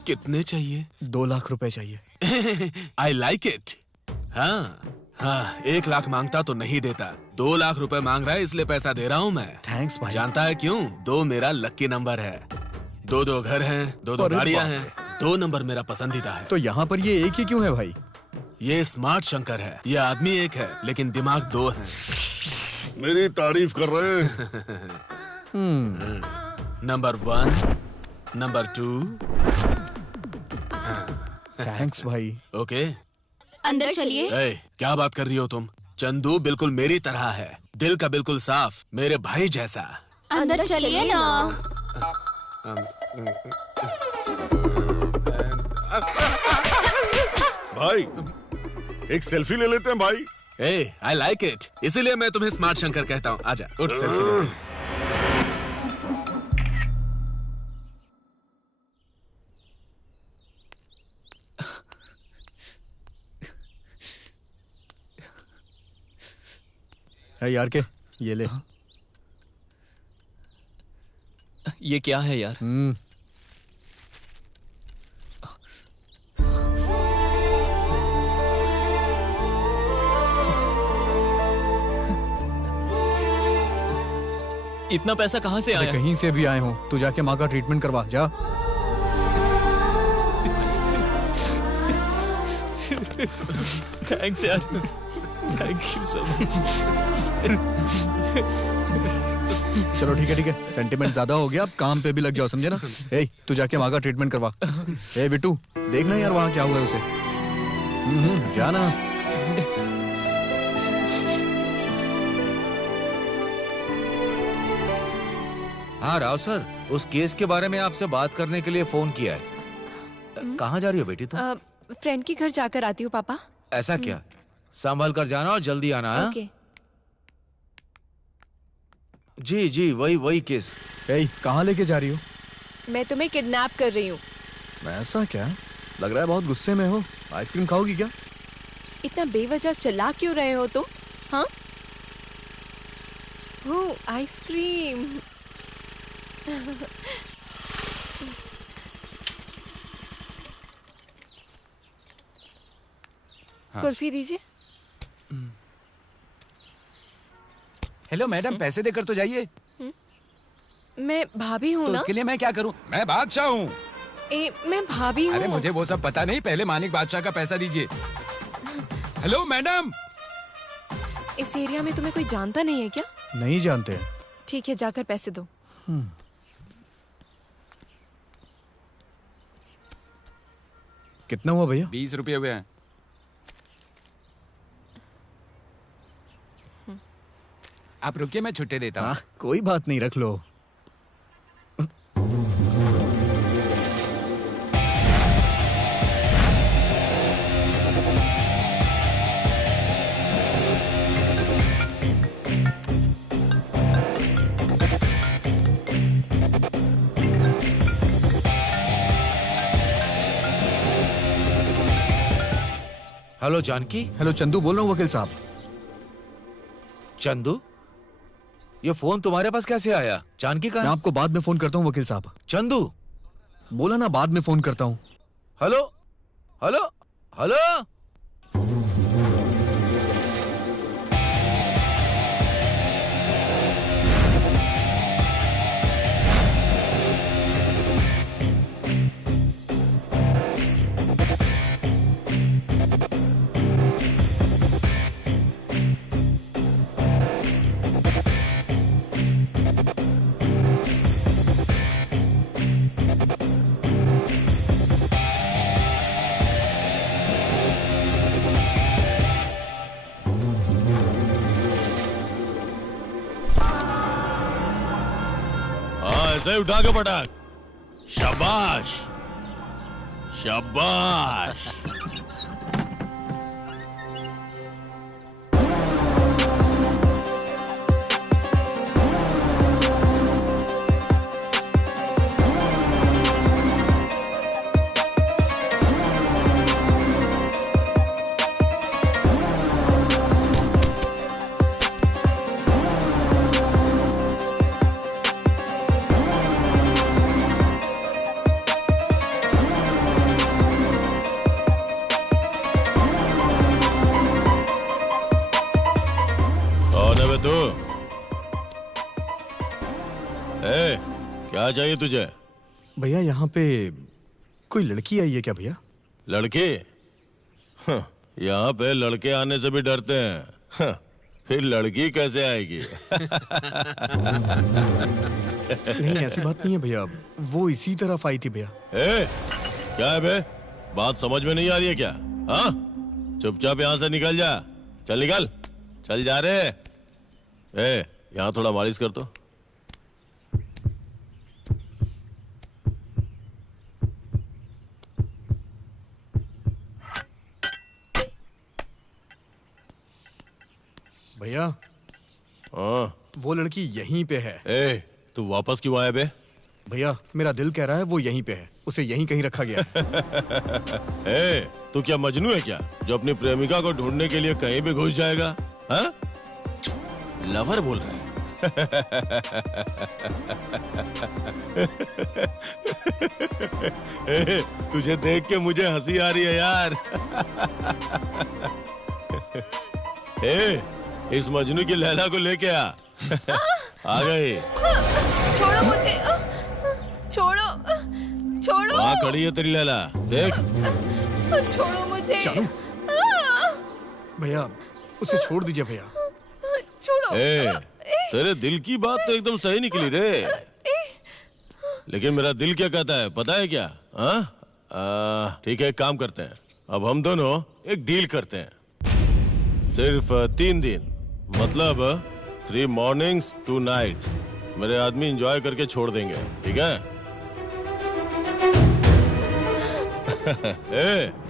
कितने चाहिए? 2 लाख रुपए चाहिए। I like it. हाँ हाँ, 1 लाख मांगता तो नहीं देता। 2 लाख रुपए मांग रहा है इसलिए पैसा दे रहा हूँ मैं। थैंक्स भाई। जानता है क्यों? 2 मेरा लक्की नंबर है। 2 घर हैं, 2 गाड़ियाँ हैं। 2 नंबर मेरा पसंदीदा है। तो यहाँ पर ये एक ही क्यों है भाई? ये स्मार्ट शंकर है, ये आदमी एक है लेकिन दिमाग 2 है। मेरी तारीफ कर रहे हैं। Number 1, number 2। थैंक्स भाई। ओके, अंदर चलिए। क्या बात कर रही हो तुम? चंदू बिल्कुल मेरी तरह है, दिल का बिल्कुल साफ, मेरे भाई जैसा। अंदर चलिए ना। भाई एक सेल्फी ले लेते हैं भाई। आई लाइक इट, इसीलिए मैं तुम्हें स्मार्ट शंकर कहता हूँ। आजा, उठ सेल्फी ले ले। है यार के ये ले। ये क्या है यार? इतना पैसा कहाँ से आया? कहीं से भी आए हो, तू जाके माँ का ट्रीटमेंट करवा जा। थैंक्स यार, थैंक यू सो मच। चलो ठीक है, सेंटिमेंट ज्यादा हो गया, अब काम पे भी लग जाओ, समझे ना? ए, तू जाके माँ का ट्रीटमेंट करवा। ए बिट्टू, देखना यार वहाँ क्या हुआ है उसे। जाना। हाँ राव सर, उस केस के बारे में आपसे बात करने के लिए फोन किया है। कहाँ जा रही हो बेटी तुम? फ्रेंड के घर जाकर आती हूँ पापा। ऐसा क्या? संभल कर जाना और जल्दी आना है। ओके। जी वही केस। कहाँ लेके जा रही हो? मैं तुम्हें किडनैप कर रही हूँ। ऐसा क्या? लग रहा है बहुत गुस्से में हो। आइसक्रीम खाओगी क्या? इतना बेवजह चिल्ला क्यों रहे हो तुम? हाँ, आइसक्रीम। कुल्फी दीजिए। हेलो मैडम, पैसे देकर तो जाइए। मैं भाभी हूँ तो ना? उसके लिए मैं क्या करूँ? मैं बादशाह हूँ। मैं भाभी हूँ। अरे मुझे वो सब पता नहीं, पहले मानिक बादशाह का पैसा दीजिए। Hello madam. इस एरिया में तुम्हें कोई जानता नहीं है क्या? नहीं जानते। ठीक है, जाकर पैसे दो। कितना हुआ भैया? 20 रुपये हुए हैं। आप रुकिए, मैं छुट्टे देता हूँ। कोई बात नहीं, रख लो। हेलो जानकी। हेलो चंदू बोल रहा हूँ, वकील साहब। चंदू, ये फोन तुम्हारे पास कैसे आया? जानकी कहाँ? मैं आपको बाद में फोन करता हूँ वकील साहब। चंदू बोला ना बाद में फोन करता हूँ। Hello hello hello. ऐसे उठा के पटाक। शाबाश शाबाश। क्या चाहिए तुझे? भैया यहाँ पे कोई लड़की आई है क्या भैया? लड़के? यहाँ पे लड़के आने से भी डरते हैं, फिर लड़की कैसे आएगी? नहीं ऐसी बात नहीं है भैया, वो इसी तरफ आई थी भैया। क्या है बे? बात समझ में नहीं आ रही है क्या? हाँ, चुपचाप यहाँ से निकल जा। चल निकल, चल जा रे। यहाँ थोड़ा मालिश कर तो। भैया हाँ, वो लड़की यहीं पे है। तू वापस क्यों आया बे? भैया मेरा दिल कह रहा है वो यहीं पे है, उसे यहीं कहीं रखा गया है। तू क्या मजनू है क्या, जो अपनी प्रेमिका को ढूंढने के लिए कहीं भी घुस जाएगा? हाँ? लवर बोल रहा है। तुझे देख के मुझे हंसी आ रही है यार। इस मजनू की लैला को लेके आ गई। छोड़ो मुझे, छोड़ो छोड़ो। वहाँ खड़ी है तेरी लैला, देख। छोड़ो मुझे। भैया उसे छोड़ दीजिए भैया। छोड़ो। तेरे दिल की बात तो एकदम सही निकली रे, लेकिन मेरा दिल क्या कहता है पता है क्या? ठीक है, एक काम करते हैं, अब हम दोनों एक डील करते हैं। सिर्फ 3 दिन, मतलब 3 mornings 2 nights मेरे आदमी एंजॉय करके छोड़ देंगे, ठीक है?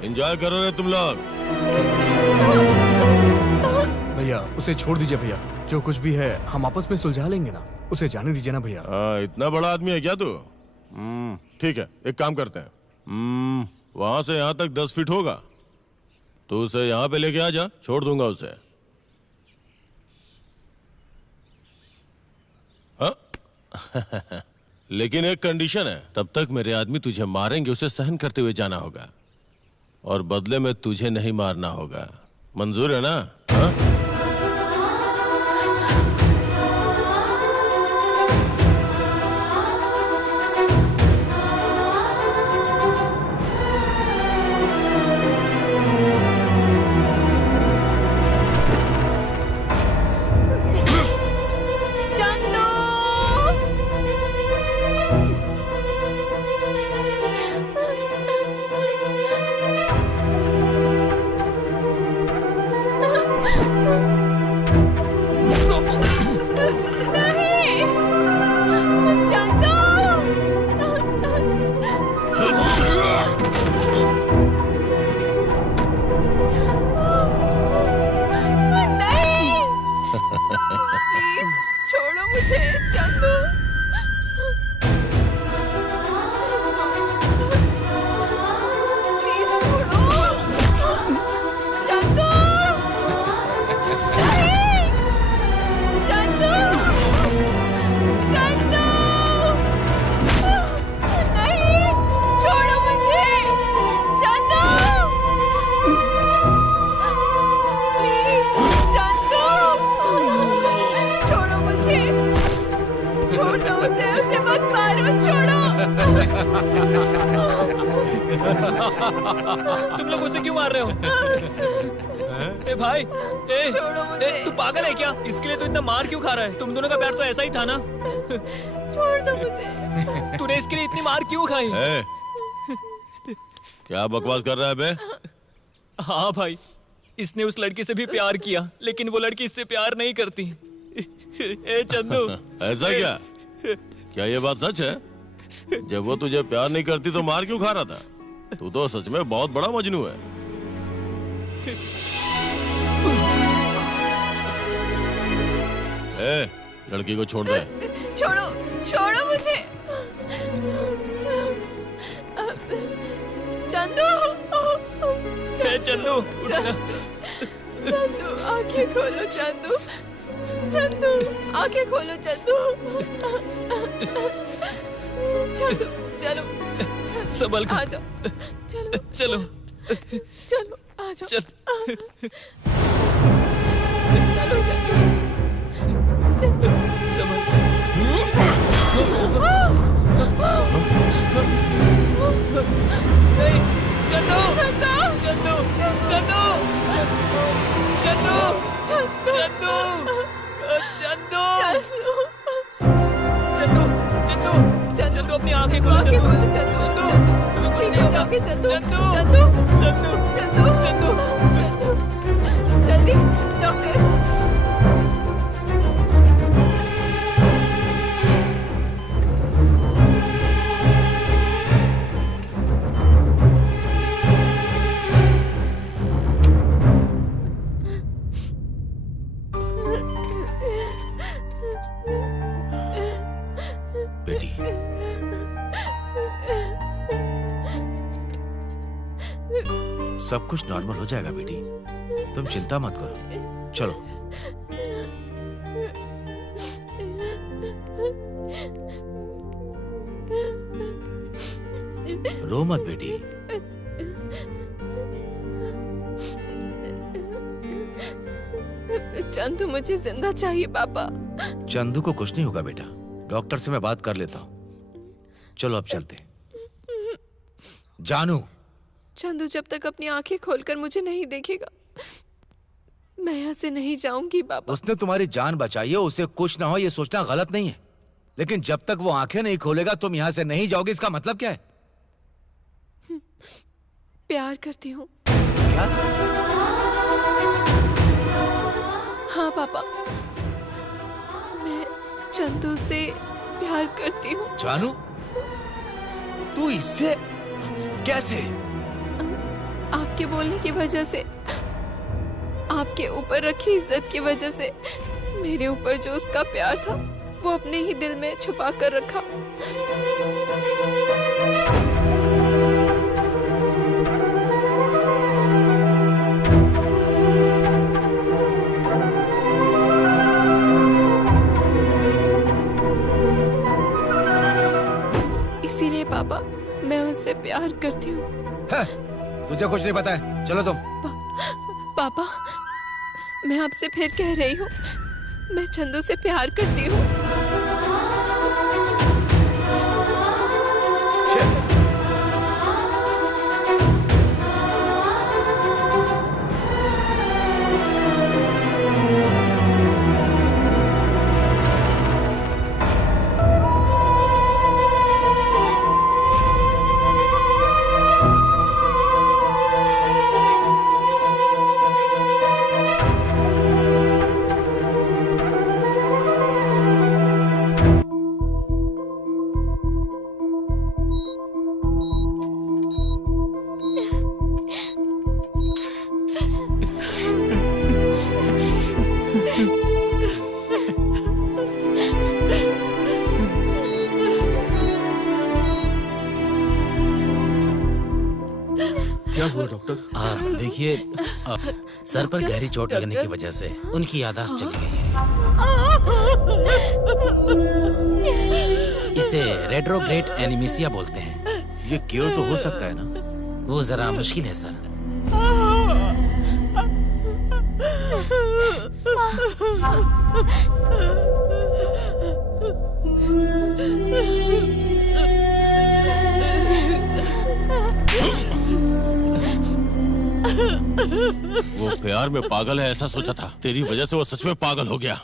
एंजॉय करो रे तुम लोग। भैया उसे छोड़ दीजिए भैया, जो कुछ भी है हम आपस में सुलझा लेंगे ना, उसे जाने दीजिए ना भैया। इतना बड़ा आदमी है क्या तू? ठीक है, एक काम करते हैं, वहां से यहाँ तक 10 फीट होगा, तो उसे यहाँ पे लेके आ जा, छोड़ दूंगा उसे। हाँ? लेकिन एक कंडीशन है, तब तक मेरे आदमी तुझे मारेंगे, उसे सहन करते हुए जाना होगा, और बदले में तुझे नहीं मारना होगा। मंजूर है ना? हाँ? तुम लोग उसे क्यों मार रहे हो? ए भाई, तू पागल है क्या? इसके लिए तू इतना मार क्यों खा रहा है? तुम दोनों का प्यार तो ऐसा ही था ना? छोड़ दो मुझे। तूने इसके लिए इतनी मार क्यों खाई? क्या बकवास कर रहा है बे? हाँ भाई, इसने उस लड़की से भी प्यार किया, लेकिन वो लड़की इससे प्यार नहीं करती। ए चंदू, ऐसा क्या? क्या ये बात सच है? जब वो तुझे प्यार नहीं करती तो मार क्यों खा रहा था? तू तो सच में बहुत बड़ा मजनू है। लड़की को छोड़ दे। छोड़ो, छोड़ो मुझे। चंदू, चंदू, चंदू, आंखें खोलो चंदू, चंदू, आंखें खोलो चंदू, चंदू, चलो, संभल कर। आ जाओ, चलो, चलो, चलो, आ जाओ, चल। चलो चंदू, चंदू, संभल। चंदू चंदू चंदू चंदू चंदू चंदू चंदू चंदू चंदू अपनी आंखें खोलो चंदू जाओगे चंदू चंदू चंदू चंदू चंदू चंदू चंदू जल्दी डॉक्टर बेटी सब कुछ नॉर्मल हो जाएगा बेटी, तुम चिंता मत करो। चलो रो मत बेटी। चंदू मुझे जिंदा चाहिए पापा। चंदू को कुछ नहीं होगा बेटा, डॉक्टर से मैं बात कर लेता हूँ। चलो अब चलते। जानू, चंदू जब तक अपनी आंखें खोलकर मुझे नहीं देखेगा मैं यहाँ से नहीं जाऊंगी पापा। उसने तुम्हारी जान बचाई है, उसे कुछ ना हो ये सोचना गलत नहीं है, लेकिन जब तक वो आंखें नहीं खोलेगा तुम यहाँ से नहीं जाओगे, इसका मतलब क्या है? प्यार करती हूँ। क्या? हाँ पापा, मैं चंदू से प्यार करती हूँ। जानू, तू इससे कैसे? आपके बोलने की वजह से, आपके ऊपर रखी इज्जत की वजह से मेरे ऊपर जो उसका प्यार था वो अपने ही दिल में छुपा कर रखा। इसीलिए पापा मैं उससे प्यार करती हूँ। तुझे कुछ नहीं पता है, चलो तुम। पापा, मैं आपसे फिर कह रही हूँ, मैं चंदू से प्यार करती हूँ। देखिए, सर पर गहरी चोट लगने की वजह से उनकी याददाश्त चली गई है। इसे रेट्रोग्रेड एनीमिया बोलते हैं। ये क्योर तो हो सकता है ना? वो जरा मुश्किल है सर। वो प्यार में पागल है ऐसा सोचा था, तेरी वजह से वो सच में पागल हो गया।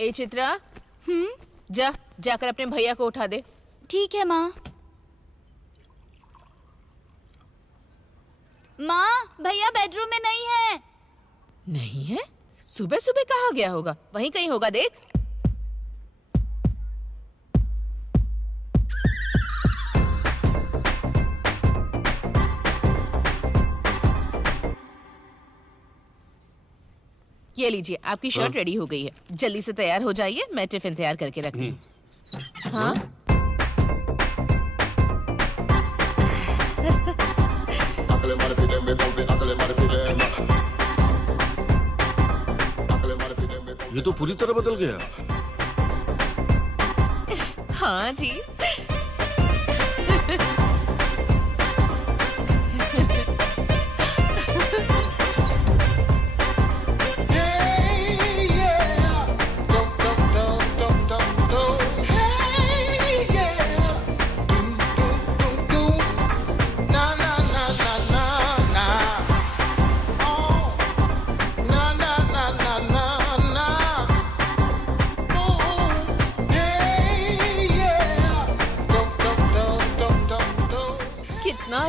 ए चित्रा, जाकर अपने भैया को उठा दे। ठीक है माँ। माँ, भैया बेडरूम में नहीं है। नहीं है? सुबह सुबह कहाँ गया होगा? वहीं कहीं होगा, देख। ये लीजिए, आपकी शर्ट रेडी हो गई है। जल्दी से तैयार हो जाइए, मैं टिफिन तैयार करके रखती हूँ। हाँ? ये तो पूरी तरह बदल गया। हाँ जी।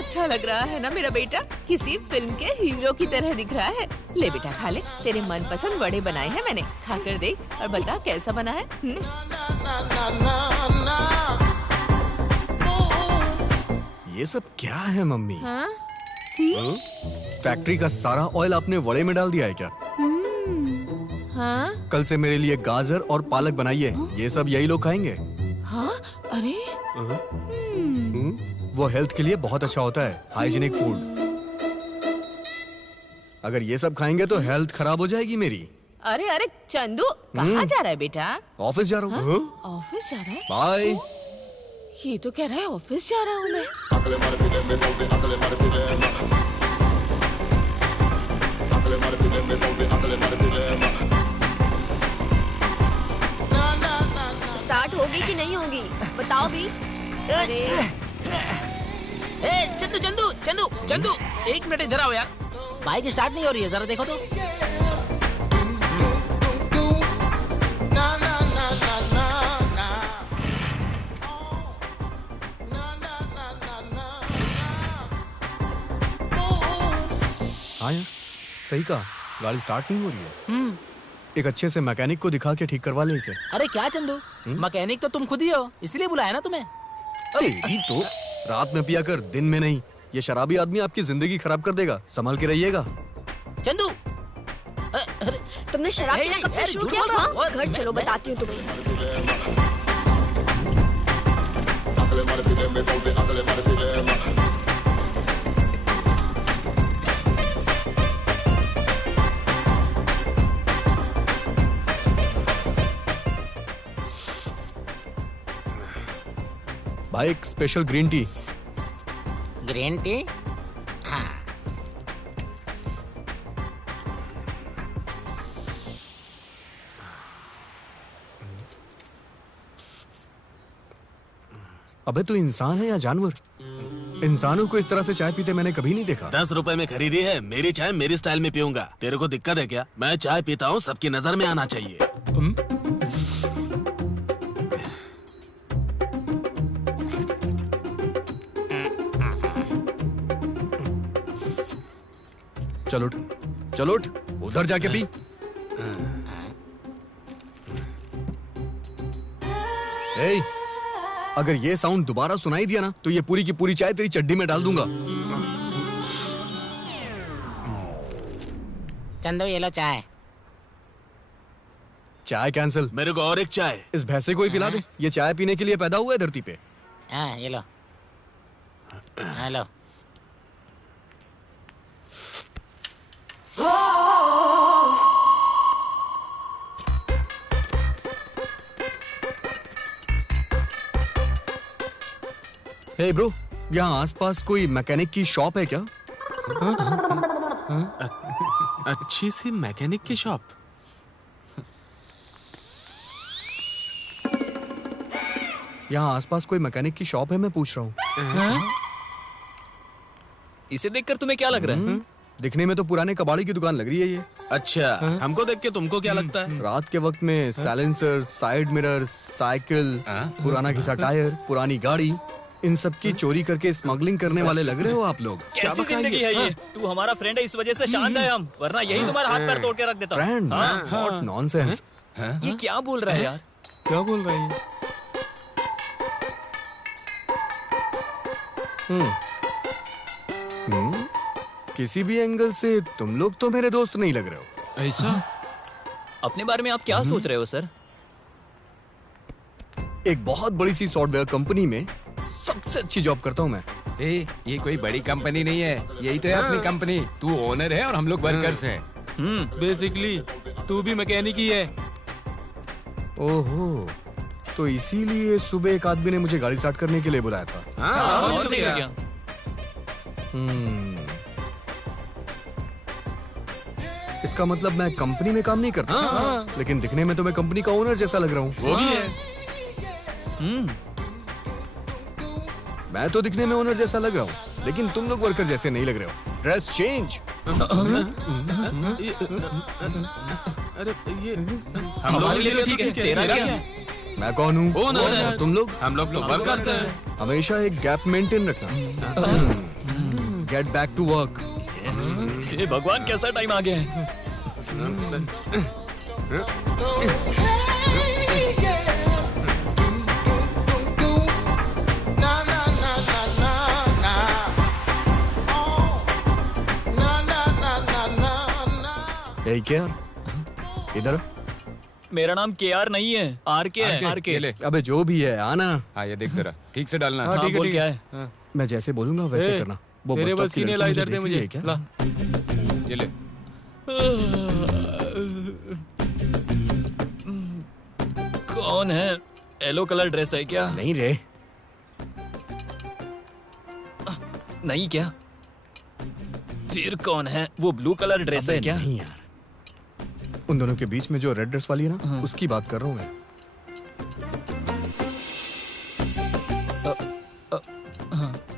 अच्छा लग रहा है ना मेरा बेटा, किसी फिल्म के हीरो की तरह दिख रहा है। ले बेटा खा ले, तेरे मनपसंद वड़े बनाए हैं मैंने, खाकर देख और बता कैसा बना है। ये सब क्या है मम्मी? हाँ? फैक्ट्री का सारा ऑयल आपने वड़े में डाल दिया है क्या? हाँ? कल से मेरे लिए गाजर और पालक बनाइए, ये सब यही लोग खाएंगे। हाँ? अरे वो हेल्थ के लिए बहुत अच्छा होता है, हाइजीनिक फूड। अगर ये सब खाएंगे तो हेल्थ खराब हो जाएगी मेरी। अरे अरे चंदू, कहाँ जा रहा है बेटा? ऑफिस जा रहा हूँ। ऑफिस जा रहा है? बाय। ये तो कह रहा है ऑफिस जा रहा हूँ मैं। स्टार्ट होगी कि नहीं होगी बताओ भी। अरे चंदू चंदू चंदू चंदू, 1 मिनट इधर आओ यार। बाइक स्टार्ट नहीं हो रही है, जरा देखो तो। हाँ यार, सही कहा, गाड़ी स्टार्ट नहीं हो रही है। एक अच्छे से मैकेनिक को दिखा के ठीक करवा ले इसे। अरे क्या चंदू, मैकेनिक तो तुम खुद ही हो, इसलिए बुलाया ना तुम्हें। तेरी तो रात में पिया कर, दिन में नहीं। ये शराबी आदमी आपकी जिंदगी खराब कर देगा, संभल के रहिएगा। चंदू, तुमने शराब पीना कब से शुरू किया? हाँ? घर चलो बताती हूँ तुम्हें। भाई एक special green tea. Green tea? हाँ। अबे तू इंसान है या जानवर? इंसानों को इस तरह से चाय पीते मैंने कभी नहीं देखा। 10 रुपए में खरीदी है, मेरी चाय मेरी स्टाइल में पीऊंगा। तेरे को दिक्कत है क्या? मैं चाय पीता हूँ, सबकी नजर में आना चाहिए। चलो उठ, चलो उठ, उधर जाके पी। ए, अगर ये साउंड दोबारा सुनाई दिया ना तो ये पूरी की पूरी चाय तेरी चड्डी में डाल दूंगा। चंदू ये लो चाय। चाय कैंसिल। मेरे को और एक चाय। इस भैंसे को ही पिला दे, ये चाय पीने के लिए पैदा हुआ है धरती पे। हाँ ये लो, हाँ लो। हे ब्रो, यहाँ आसपास कोई मैकेनिक की शॉप है क्या? अच्छी सी मैकेनिक की शॉप? यहाँ आसपास कोई मैकेनिक की शॉप है, मैं पूछ रहा हूँ। इसे देखकर तुम्हें क्या लग रहा है? दिखने में तो पुराने कबाड़ी की दुकान लग रही है ये। अच्छा, हमको देख के तुमको क्या लगता है? रात के वक्त में साइलेंसर, साइड मिरर, साइकिल, पुराना घिसा टायर, पुरानी गाड़ी, इन सब की चोरी करके स्मगलिंग करने वाले लग रहे हो आप लोग। कैसी जिंदगी है ये? तू हमारा फ्रेंड है, इस वजह से शांत है हम, वरना यही तुम्हारा हाथ पैर तोड़ के रख देता। फ्रेंड? What nonsense. ये क्या बोल रहा है यार? क्या बोल रहा है? किसी भी एंगल से तुम लोग तो मेरे दोस्त नहीं लग रहे हो। ऐसा? अपने बारे में आप क्या सोच रहे हो सर? एक बहुत बड़ी सी सॉफ्टवेयर कंपनी में सबसे अच्छी जॉब करता हूँ मैं। ये कोई बड़ी कंपनी नहीं है, यही तो है अपनी कंपनी। तू ओनर है और हम लोग वर्कर्स हैं। बेसिकली तू भी मैकेनिक ही है। ओहो, तो इसीलिए सुबह एक आदमी ने मुझे गाड़ी स्टार्ट करने के लिए बुलाया था। और नहीं तो क्या? इसका मतलब मैं कंपनी में काम नहीं करता, लेकिन दिखने में तो मैं कंपनी का ओनर जैसा लग रहा हूँ। वो भी है। मैं तो दिखने में ओनर जैसा लग रहा हूँ, लेकिन तुम लोग वर्कर जैसे नहीं लग रहे हो। Dress change. अरे ये हमारे लिए तो ठीक है, तेरा क्या? मैं कौन हूँ? ओनर। तुम लोग? हम लोग तो वर्कर्स हैं। हमेशा एक गैप मेंटेन रखना। Get back to work. ये भगवान कैसा टाइम आ गया है? यही क्या इधर? मेरा नाम KR नहीं है, RK है। RK। अबे जो भी है, आना। हाँ ये देख जरा, ठीक से डालना। हाँ, ठीक है, बोल ठीक क्या है। है? मैं जैसे बोलूंगा वैसे करना। वो तेरे बस की नहीं, ला इधर दे मुझे। क्या? ला। ये ले। कौन है? येलो कलर ड्रेस है क्या? नहीं रे। नहीं क्या? फिर कौन है? वो ब्लू कलर ड्रेस है क्या? नहीं यार, उन दोनों के बीच में जो रेड ड्रेस वाली है ना, उसकी बात कर रहा हूँ मैं।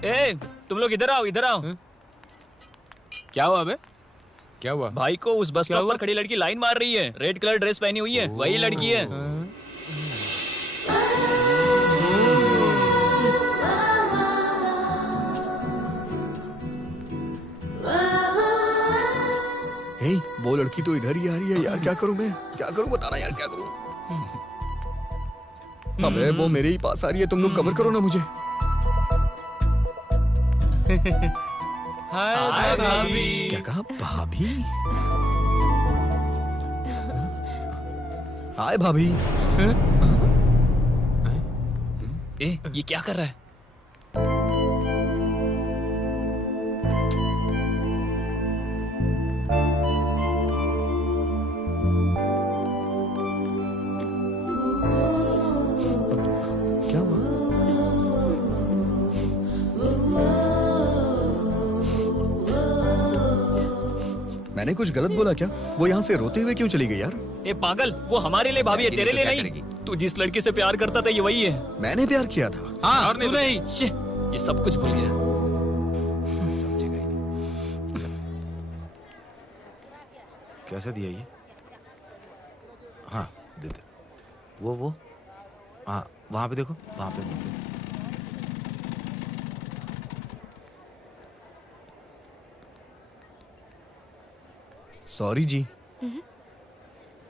ए, तुम लोग इधर आओ, इधर आओ। क्या हुआ बे? क्या हुआ? भाई को उस बस स्टॉप पर खड़ी लड़की लाइन मार रही है। रेड कलर ड्रेस पहनी हुई है, वही लड़की है। हे, वो लड़की तो इधर ही आ रही है यार। क्या करूं मैं? क्या करूं? बताना यार, क्या करूं? अबे वो मेरे ही पास आ रही है। तुम लोग कवर करो ना मुझे। हाय भाभी। क्या कहा? भाभी? हाय भाभी। ए, ये क्या कर रहा है? क्या हुआ? मैंने कुछ गलत बोला क्या? वो यहाँ से रोते हुए क्यों चली गई यार? ए पागल, वो हमारे लिए भाभी है, तेरे लिए नहीं। तू जिस लड़की से प्यार करता था ये वही है। मैंने प्यार किया था। हाँ, और नहीं। ये सब कुछ भूल गया। समझेगा ही नहीं। कैसे दिया ये? हाँ दे दे। वो हाँ, वहां पे देखो, वहां पे। सॉरी जी।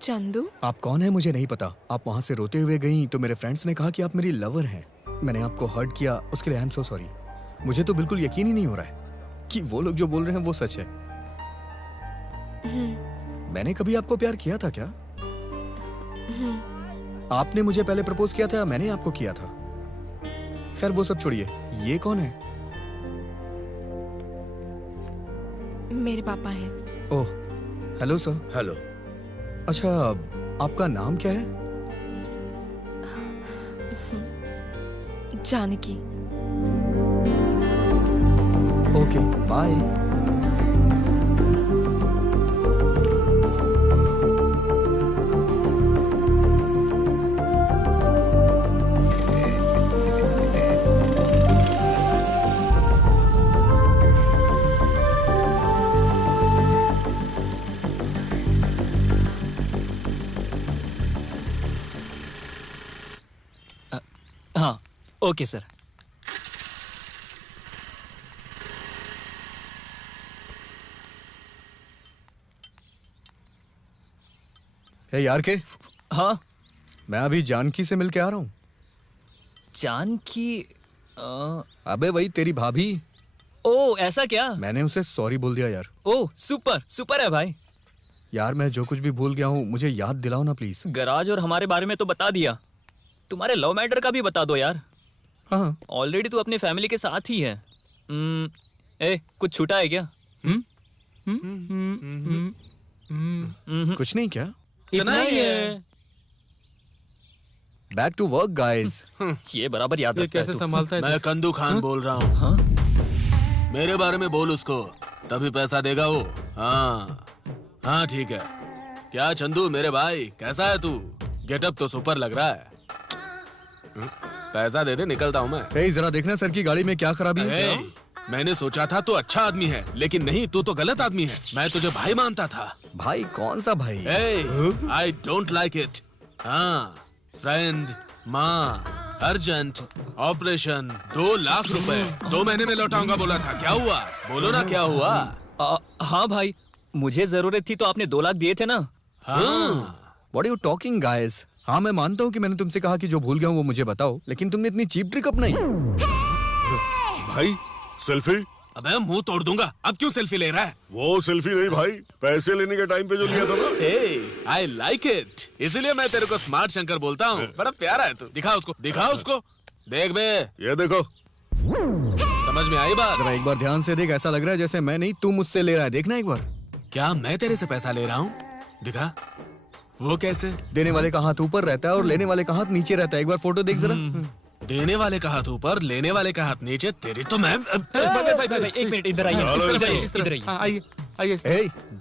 चंदू, आप कौन है मुझे नहीं पता। आप वहां से रोते हुए गई तो मेरे फ्रेंड्स ने कहा कि आप मेरी लवर हैं। मैंने आपको हर्ट किया, उसके लिए आई एम सो सॉरी। मुझे तो बिल्कुल यकीन ही नहीं हो रहा है कि वो लोग जो बोल रहे हैं वो सच है। मैंने कभी आपको प्यार किया था क्या? आपने मुझे पहले प्रपोज किया था या मैंने आपको किया था? खैर वो सब छोड़िए। ये कौन है? मेरे पापा हैं। Oh, hello sir. हेलो। अच्छा, आपका नाम क्या है? Janaki. Okay, bye. Okay sir. यार के हाँ, मैं अभी जानकी से मिलके आ रहा हूँ। जानकी? अबे वही तेरी भाभी। ओ ऐसा क्या? मैंने उसे सॉरी बोल दिया यार। ओ सुपर सुपर है भाई। यार मैं जो कुछ भी भूल गया हूँ मुझे याद दिलाओ ना प्लीज। गराज और हमारे बारे में तो बता दिया, तुम्हारे लव मैटर का भी बता दो यार। हाँ ऑलरेडी तू अपनी फैमिली के साथ ही है। कुछ छूटा है क्या? कुछ नहीं क्या? इतना ही है। Back to work guys. ये बराबर याद रखता है कैसे तू। संभालता है? मैं कंदू खान बोल रहा हूँ। हाँ? मेरे बारे में बोल उसको, तभी पैसा देगा वो। हाँ हाँ ठीक है। क्या चंदू मेरे भाई, कैसा है तू? गेटअप तो सुपर लग रहा है। पैसा दे दे, निकलता हूँ मैं। जरा देखना सर की गाड़ी में क्या खराबी है। मैंने सोचा था तू अच्छा आदमी है, लेकिन नहीं, तू तो गलत आदमी है। मैं तुझे भाई मानता था। भाई कौन सा भाई? I don't like it. हाँ, फ्रेंड, माँ, अर्जेंट, ऑपरेशन, 2 लाख रुपए 2 महीने में लौटाऊंगा बोला था। क्या हुआ? बोलो ना क्या हुआ? हाँ भाई, मुझे जरूरत थी तो आपने 2 लाख दिए थे ना। हाँ। What are you talking guys? हाँ मैं मानता हूँ कि मैंने तुमसे कहा कि जो भूल गया हूँ वो मुझे बताओ, लेकिन तुमने इतनी चीप ट्रिक अपनाई। भाई सेल्फी? अबे मुंह तोड़ दूंगा। अब क्यों सेल्फी ले रहा है? वो सेल्फी नहीं भाई, पैसे लेने के टाइम पे जो लिया था ना। आई लाइक इट, इसलिए मैं तेरे को स्मार्ट शंकर बोलता हूँ। बड़ा प्यारा है तू। दिखा उसको, दिखा उसको। देख बे, ये देखो। समझ में आई बात? जरा एक बार ध्यान से देख, ऐसा लग रहा है जैसे मैं नहीं तू मुझसे ले रहा है। देखना एक बार। क्या मैं तेरे से पैसा ले रहा हूँ? दिखा। वो कैसे? देने वाले का हाथ ऊपर रहता है और लेने वाले का हाथ नीचे रहता है। एक बार फोटो देख जरा। देने वाले का हाथ ऊपर, लेने वाले का हाथ नीचे। तेरी तो मैं भाई, एक मिनट, इधर आइए। इधर आइए। आइए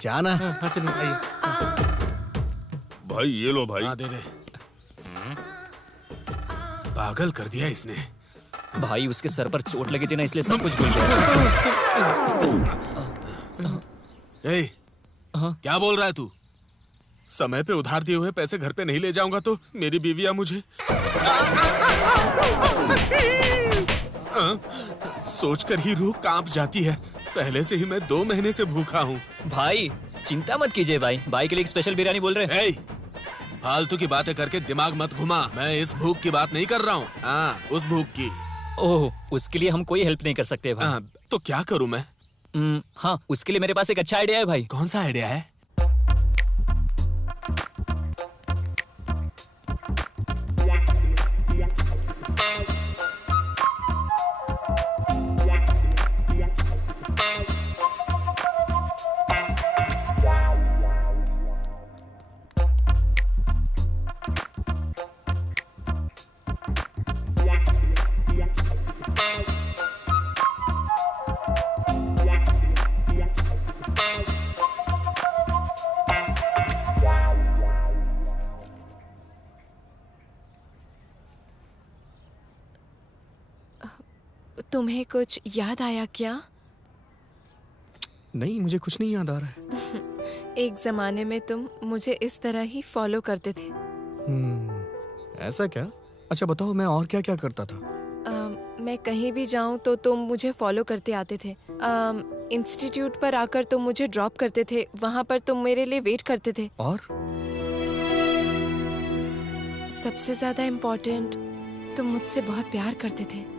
जाना। चलिए आइए। भाई ये लो भाई। हाँ दे दे। पागल कर दिया इसने। भाई उसके सर पर चोट लगी थी ना, इसलिए सब कुछ भूल गया। क्या बोल रहा है तू? समय पे उधार दिए हुए पैसे घर पे नहीं ले जाऊंगा तो मेरी बीवियां मुझे सोचकर ही रूह कांप जाती है। पहले से ही मैं 2 महीने से भूखा हूँ। भाई चिंता मत कीजिए भाई के लिए एक स्पेशल बिरयानी बोल रहे हैं। फालतू की बातें करके दिमाग मत घुमा। मैं इस भूख की बात नहीं कर रहा हूँ, उस भूख की। ओह, उसके लिए हम कोई हेल्प नहीं कर सकते भाई। तो क्या करूँ मैं? हाँ, उसके लिए मेरे पास एक अच्छा आइडिया है भाई। कौन सा आइडिया है? तुम्हें कुछ याद आया क्या? नहीं, मुझे कुछ नहीं याद आ रहा है। एक जमाने में तुम मुझे इस तरह ही फॉलो करते थे। ऐसा क्या? अच्छा बताओ, मैं और क्या क्या करता था? मैं कहीं भी जाऊं तो तुम मुझे फॉलो करते आते थे। इंस्टीट्यूट पर आकर तुम मुझे ड्रॉप करते थे, वहां पर तुम मेरे लिए वेट करते थे। और सबसे ज्यादा इम्पोर्टेंट, तुम मुझसे बहुत प्यार करते थे।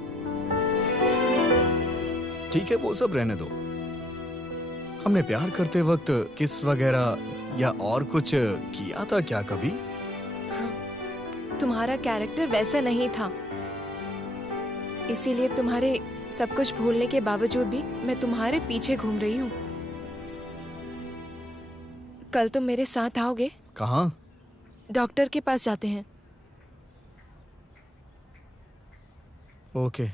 ठीक है, वो सब रहने दो। हमने प्यार करते वक्त किस वगैरह या और कुछ किया था क्या कभी? तुम्हारा कैरेक्टर वैसा नहीं था, इसीलिए तुम्हारे सब कुछ भूलने के बावजूद भी मैं तुम्हारे पीछे घूम रही हूँ। कल तुम मेरे साथ आओगे? कहाँ? डॉक्टर के पास जाते हैं। ओके।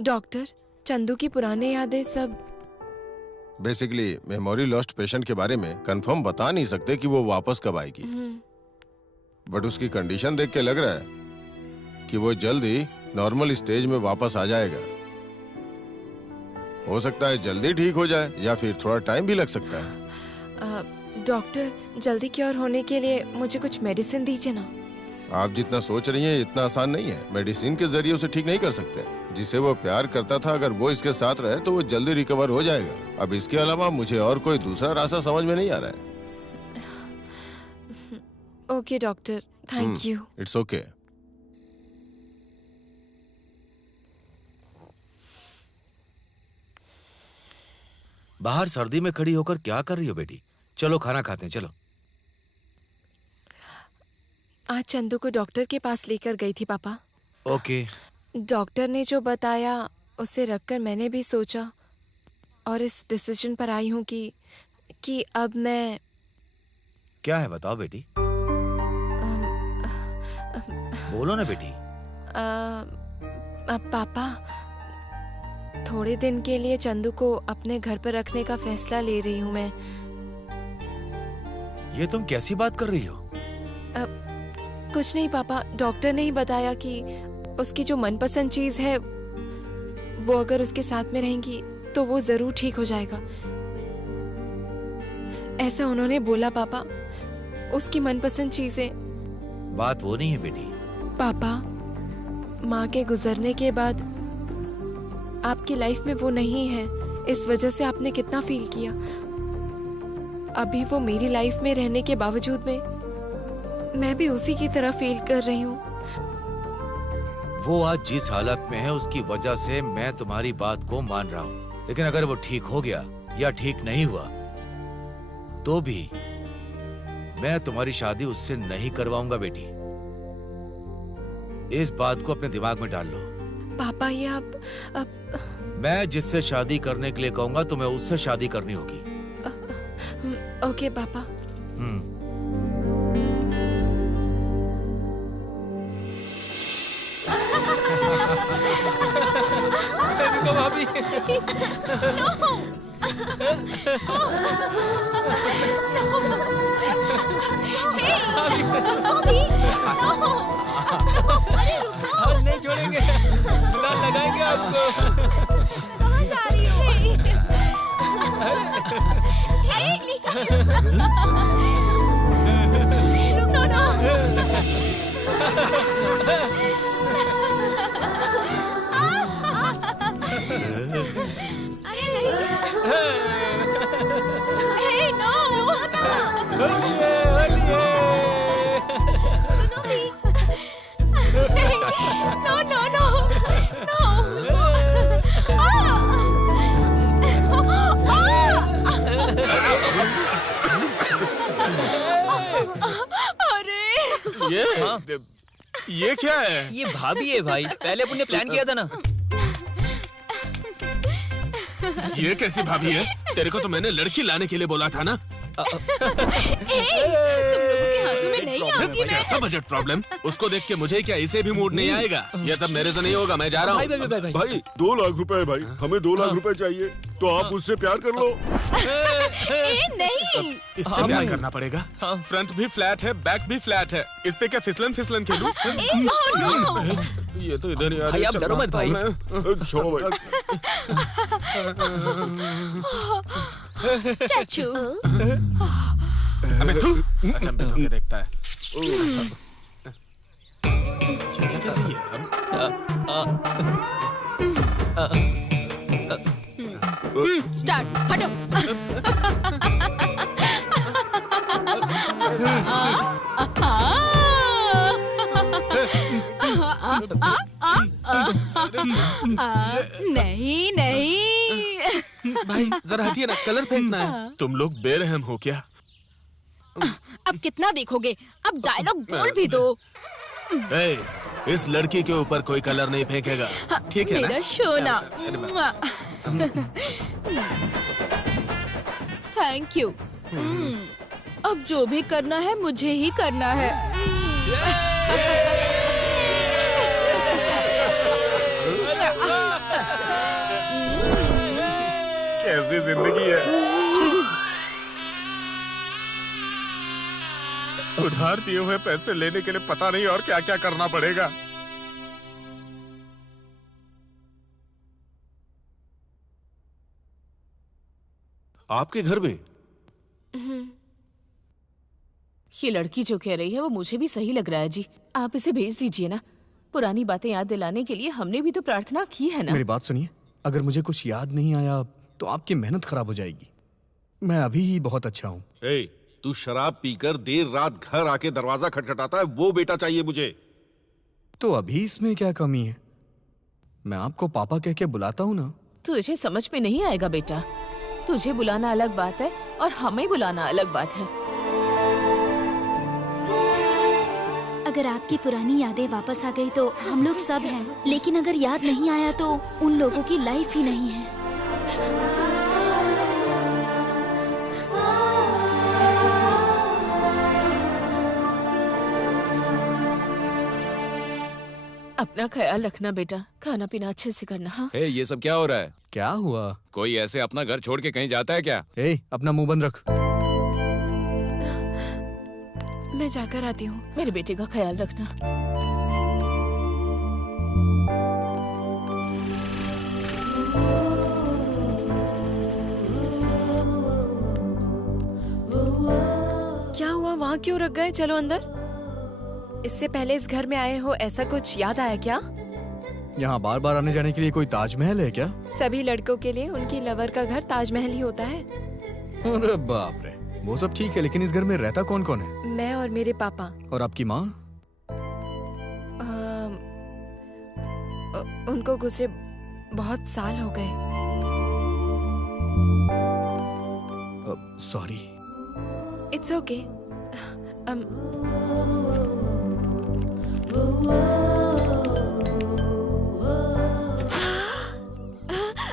डॉक्टर, चंदू की पुरानी यादें सब। बेसिकली मेमोरी लॉस्ट पेशेंट के बारे में कंफर्म बता नहीं सकते कि वो वापस कब आएगी, बट उसकी कंडीशन देख के लग रहा है कि वो जल्द ही नॉर्मल स्टेज में वापस आ जाएगा। हो सकता है जल्दी ठीक हो जाए या फिर थोड़ा टाइम भी लग सकता है। डॉक्टर, जल्दी क्योर होने के लिए मुझे कुछ मेडिसिन दीजिए ना। आप जितना सोच रही हैं इतना आसान नहीं है। मेडिसिन के जरिए उसे ठीक नहीं कर सकते। जिसे वो प्यार करता था, अगर वो इसके साथ रहे तो वो जल्दी रिकवर हो जाएगा। अब इसके अलावा मुझे और कोई दूसरा रास्ता समझ में नहीं आ रहा है। Okay doctor, thank you. It's okay. बाहर सर्दी में खड़ी होकर क्या कर रही हो बेटी? चलो खाना खाते हैं, चलो। आज चंदू को डॉक्टर के पास लेकर गई थी पापा। ओके। डॉक्टर ने जो बताया उसे रखकर मैंने भी सोचा और इस डिसीजन पर आई हूँ कि अब मैं। क्या है बताओ बेटी? बोलो ना बेटी। पापा, थोड़े दिन के लिए चंदू को अपने घर पर रखने का फैसला ले रही हूँ मैं। ये तुम कैसी बात कर रही हो? कुछ नहीं पापा, डॉक्टर ने ही बताया कि उसकी जो मनपसंद चीज है वो अगर उसके साथ में रहेंगी तो वो जरूर ठीक हो जाएगा। ऐसा उन्होंने बोला पापा। उसकी मनपसंद चीजें। बात वो नहीं है बेटी। पापा, माँ के गुजरने के बाद आपकी लाइफ में वो नहीं है, इस वजह से आपने कितना फील किया। अभी वो मेरी लाइफ में रहने के बावजूद में मैं भी उसी की तरह फील कर रही हूँ। वो आज जिस हालत में है उसकी वजह से मैं तुम्हारी बात को मान रहा हूँ, लेकिन अगर वो ठीक हो गया या ठीक नहीं हुआ तो भी मैं तुम्हारी शादी उससे नहीं करवाऊंगा बेटी। इस बात को अपने दिमाग में डाल लो। पापा, ये अब मैं जिससे शादी करने के लिए कहूंगा तुम्हें उससे शादी करनी होगी। ओके पापा। रुको भाभी। हम नहीं छोड़ेंगे, गुलाल लगाएंगे आपको। कहाँ जा रही हो? रुको ना। अरे नहीं। नो, सुनो भी। नो नो नो अरे ये क्या है? ये भाभी है भाई, पहले अपन ने प्लान किया था ना। ये कैसी भाभी है? तेरे को तो मैंने लड़की लाने के लिए बोला था ना। तुम लोगों के हाथों में नहीं आऊंगी मैं। कैसा बजट प्रॉब्लम? उसको देख के मुझे क्या इसे भी मूड नहीं आएगा? ये सब मेरे से नहीं होगा, मैं जा रहा हूँ। भाई 2 लाख रुपए है भाई, हमें 2 लाख रुपए चाहिए, तो आप उससे प्यार कर लो। नहीं, इससे प्यार करना पड़ेगा। फ्रंट भी फ्लैट है, बैक भी फ्लैट है, इस पे क्या फिसलन फिसलन खेलूं? ये तो इधर ही आ रही है। आप डरो मत भाई। छोड़ो भाई। स्टैचू। अबे तू अचंभित होके देखता है। क्या कर रही है? स्टार्ट, हटो। नहीं नहीं भाई जरा हटिए ना, कलर फेंकना है। तुम लोग बेरहम हो क्या? अब कितना देखोगे? अब डायलॉग बोल भी दो। इस लड़की के ऊपर कोई कलर नहीं फेंकेगा, ठीक है ना? मेरा सोना। Thank you. अब जो भी करना है मुझे ही करना है। कैसी जिंदगी है। उधार दिए हुए पैसे लेने के लिए पता नहीं और क्या क्या करना पड़ेगा। आपके घर में ये लड़की जो कह रही है वो मुझे भी सही लग रहा है जी। आप इसे भेज दीजिए ना। पुरानी बातें याद दिलाने के लिए हमने भी तो प्रार्थना की है ना। मेरी बात सुनिए, अगर मुझे कुछ याद नहीं आया तो आपकी मेहनत खराब हो जाएगी। मैं अभी ही बहुत अच्छा हूँ। तू शराब पीकर देर रात घर आके दरवाजा खटखटाता है, वो बेटा चाहिए मुझे। तो अभी इसमें क्या कमी है? मैं आपको पापा कह के बुलाता हूँ ना। तुझे समझ में नहीं आएगा बेटा। तुझे बुलाना अलग बात है और हमें बुलाना अलग बात है। अगर आपकी पुरानी यादें वापस आ गई तो हम लोग सब हैं, लेकिन अगर याद नहीं आया तो उन लोगों की लाइफ ही नहीं है। अपना ख्याल रखना बेटा, खाना पीना अच्छे से करना। हाँ ये सब क्या हो रहा है? क्या हुआ? कोई ऐसे अपना घर छोड़ के कहीं जाता है क्या? अपना मुंह बंद रख। मैं जाकर आती हूँ। मेरे बेटे का ख्याल रखना। क्या हुआ? वहाँ क्यों रख गए? चलो अंदर। इससे पहले इस घर में आए हो, ऐसा कुछ याद आया क्या? यहाँ बार बार आने जाने के लिए कोई ताजमहल है क्या? सभी लड़कों के लिए उनकी लवर का घर ताजमहल ही होता है। अरे बाप रे, वो सब ठीक है, लेकिन इस घर में रहता कौन कौन है? मैं और मेरे पापा। और आपकी माँ? उनको गुजरे बहुत साल हो गए। सॉरी। It's okay.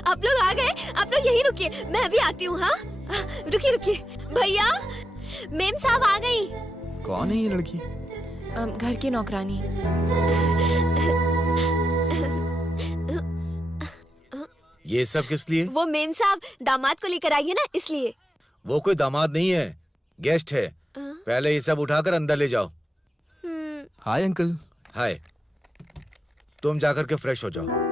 आप लोग आ गए? आप लोग यहीं रुकिए, मैं अभी आती हूँ। हाँ रुकिए रुकिए। भैया, मेम साहब आ गई। कौन है ये लड़की? घर की नौकरानी। ये सब किस लिए? वो मेम साहब दामाद को लेकर आई है ना, इसलिए। वो कोई दामाद नहीं है, गेस्ट है। पहले ये सब उठाकर अंदर ले जाओ। Hi uncle. हाय। तुम जाकर के फ्रेश हो जाओ।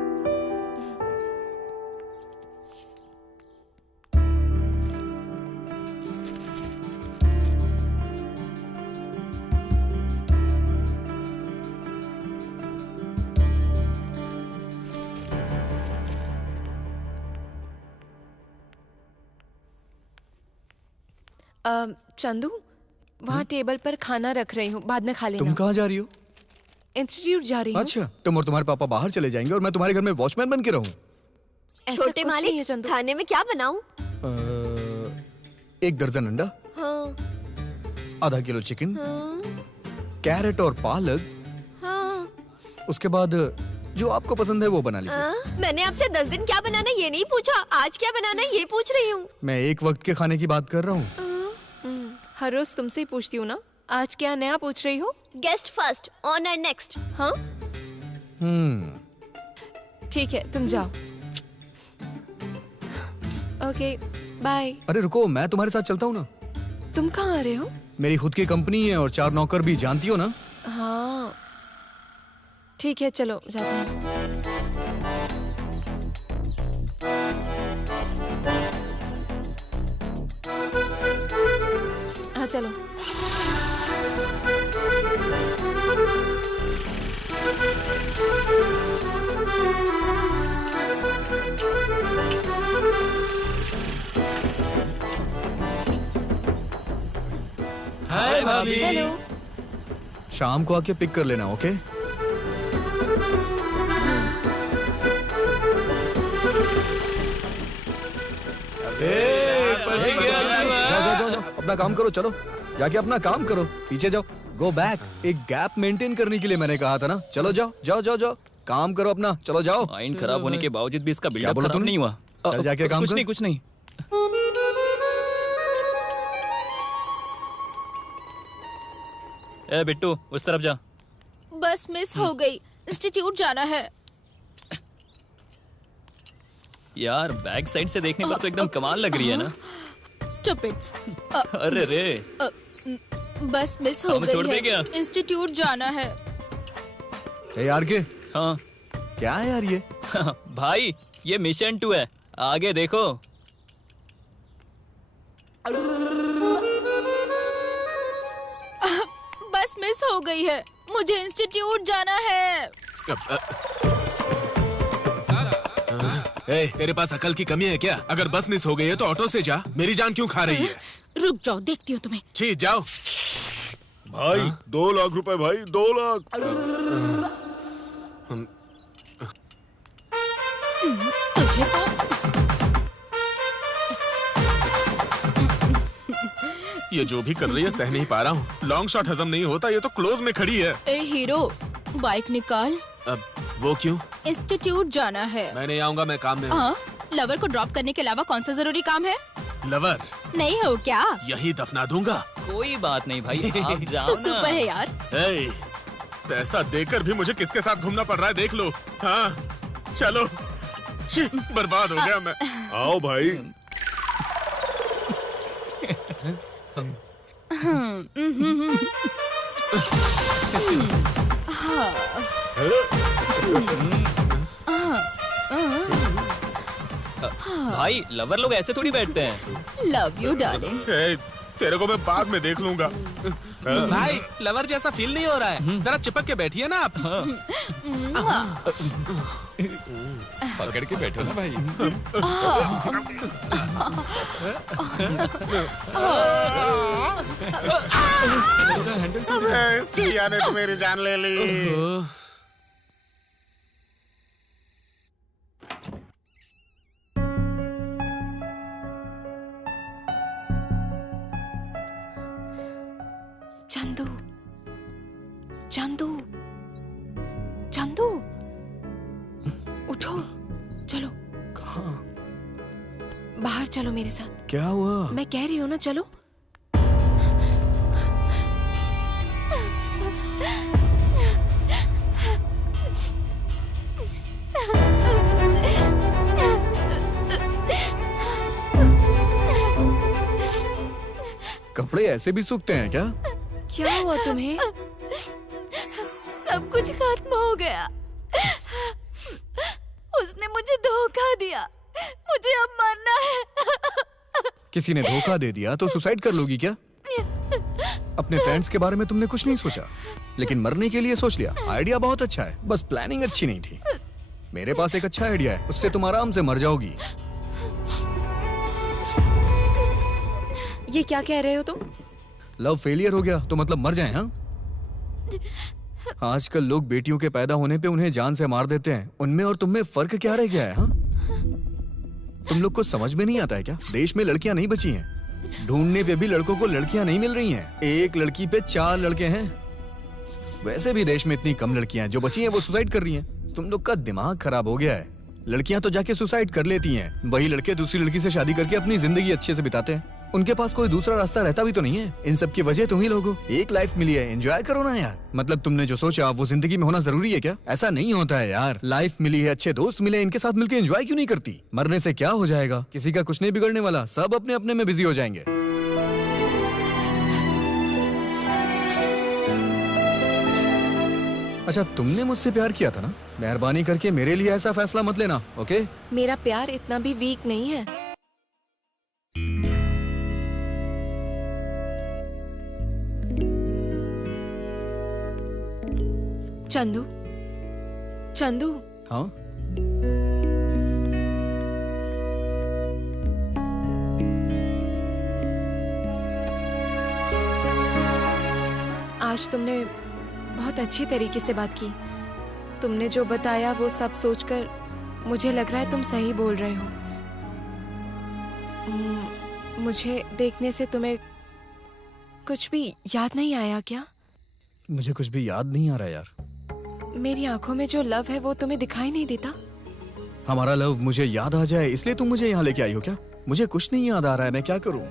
चंदू, वहाँ टेबल पर खाना रख रही हूँ, बाद में खा लेना। तुम कहाँ जा रही हो? इंस्टीट्यूट जा रही हूँ। अच्छा, तुम और तुम्हारे पापा बाहर चले जाएंगे और मैं तुम्हारे घर में वॉचमैन बन के रहूँ? छोटे मालिक, खाने में क्या बनाऊं? 1 दर्जन अंडा, हाँ। आधा किलो चिकन, हाँ। कैरेट और पालक, हाँ। उसके बाद जो आपको पसंद है वो बना लीजिए। मैंने आपसे 10 दिन क्या बनाना ये नहीं पूछा, आज क्या बनाना ये पूछ रही हूँ। मैं एक वक्त के खाने की बात कर रहा हूँ। हर रोज तुमसे ही पूछती हूँ ना, आज क्या नया पूछ रही हो? Guest first, honour next. हाँ ठीक है, तुम जाओ। Okay bye. अरे रुको, मैं तुम्हारे साथ चलता हूँ ना। तुम कहाँ आ रहे हो? मेरी खुद की कंपनी है और 4 नौकर भी, जानती हो ना। हाँ ठीक है, चलो जाते हैं। हाँ चलो। हाय भाभी। हेलो। शाम को आके पिक कर लेना, ओके? जाओ, अपना काम करो, चलो जाके अपना काम करो। पीछे जाओ, गो बैक। एक गैप मेंटेन करने के लिए मैंने कहा था ना। चलो जाओ जाओ जाओ जाओ, काम करो अपना, चलो जाओ। माइंड खराब होने के बावजूद भी इसका बिल्डअप खराब नहीं हुआ। चल जाके काम कर। कुछ नहीं। ए बिट्टू, उस तरफ जा। बस मिस हो गई, इंस्टीट्यूट जाना है। यार बैक साइड से देखने पर तो एकदम कमाल लग रही है ना। स्टूपिड्स। अरे रे, बस मिस हो छोड़ दे गई क्या? है, इंस्टीट्यूट जाना है। यार के हाँ क्या है यार ये? भाई ये मिशन 2 है, आगे देखो। बस मिस हो गई है, मुझे इंस्टीट्यूट जाना है। तेरे पास अकल की कमी है क्या? अगर बस मिस हो गई है तो ऑटो से जा, मेरी जान क्यों खा रही है? रुक जाओ, देखती हूँ तुम्हें। छी जाओ। भाई 2 लाख रुपए भाई, 2 लाख। तुझे तो ये जो भी कर रही है सह नहीं पा रहा हूँ। लॉन्ग शॉट हजम नहीं होता, ये तो क्लोज में खड़ी है। ए हीरो, बाइक निकाल। अब वो क्यों? इंस्टीट्यूट जाना है। मैं नहीं आऊंगा, मैं काम में हूँ। हाँ, लवर को ड्रॉप करने के अलावा कौन सा जरूरी काम है? लवर नहीं हो क्या? यही दफना दूंगा। कोई बात नहीं भाई, आप जाओ तो ना। सुपर है यार। पैसा देकर भी मुझे किसके साथ घूमना पड़ रहा है, देख लो। हाँ चलो। छी, बर्बाद हो गया मैं। आओ भाई। भाई लवर लोग ऐसे थोड़ी बैठते हैं। Love you darling. तेरे को मैं बाद में देख लूंगा। भाई लवर जैसा फील नहीं हो रहा है, जरा चिपक के बैठिए ना आप। पकड़ के बैठो ना भाई। इस चिड़िया ने तो मेरी जान ले ली। चंदू, चंदू, चंदू, उठो, चलो। कहाँ? बाहर चलो मेरे साथ। क्या हुआ? मैं कह रही हूँ ना, चलो। कपड़े ऐसे भी सूखते हैं क्या? क्या हुआ तुम्हें? सब कुछ खत्म हो गया। उसने मुझे धोखा दिया, मुझे अब मरना है। किसी ने धोखा दे दिया तो सुसाइड कर लोगी क्या? अपने फ्रेंड्स के बारे में तुमने कुछ नहीं सोचा, लेकिन मरने के लिए सोच लिया। आइडिया बहुत अच्छा है, बस प्लानिंग अच्छी नहीं थी। मेरे पास एक अच्छा आइडिया है, उससे तुम आराम से मर जाओगी। ये क्या कह रहे हो तुम? लव फेलियर हो गया तो मतलब मर जाए? हाँ, आजकल लोग बेटियों के पैदा होने पे उन्हें जान से मार देते हैं। उनमें और तुम में फर्क क्या रह गया है? हाँ, तुम लोग को समझ में नहीं आता है क्या? देश में लड़कियां नहीं बची हैं। ढूंढने पे भी लड़कों को लड़कियां नहीं मिल रही हैं। एक लड़की पे 4 लड़के हैं। वैसे भी देश में इतनी कम लड़कियां हैं, जो बची हैं वो सुसाइड कर रही हैं। तुम लोग का दिमाग खराब हो गया है। लड़कियां तो जाके सुसाइड कर लेती हैं, वही लड़के दूसरी लड़की से शादी करके अपनी जिंदगी अच्छे से बिताते हैं। उनके पास कोई दूसरा रास्ता रहता भी तो नहीं है। इन सब की वजह तुम ही लोग हो। एक लाइफ मिली है, एंजॉय करो ना यार। मतलब तुमने जो सोचा वो जिंदगी में होना जरूरी है क्या? ऐसा नहीं होता है यार। लाइफ मिली है, अच्छे दोस्त मिले, इनके साथ मिलकर एंजॉय क्यों नहीं करती? मरने से क्या हो जाएगा? किसी का कुछ नहीं बिगड़ने वाला, सब अपने अपने में बिजी हो जाएंगे। अच्छा, तुमने मुझसे प्यार किया था ना? मेहरबानी करके मेरे लिए ऐसा फैसला मत लेना, ओके? मेरा प्यार इतना भी वीक नहीं है। चंदू, चंदू। हाँ? आज तुमने बहुत अच्छी तरीके से बात की। तुमने जो बताया वो सब सोचकर मुझे लग रहा है तुम सही बोल रहे हो। मुझे देखने से तुम्हें कुछ भी याद नहीं आया क्या? मुझे कुछ भी याद नहीं आ रहा यार। मेरी आंखों में जो लव है वो तुम्हें दिखाई नहीं देता? हमारा लव मुझे याद आ जाए इसलिए तुम मुझे यहाँ लेके आई हो क्या? मुझे कुछ नहीं याद आ रहा है, मैं क्या करूं?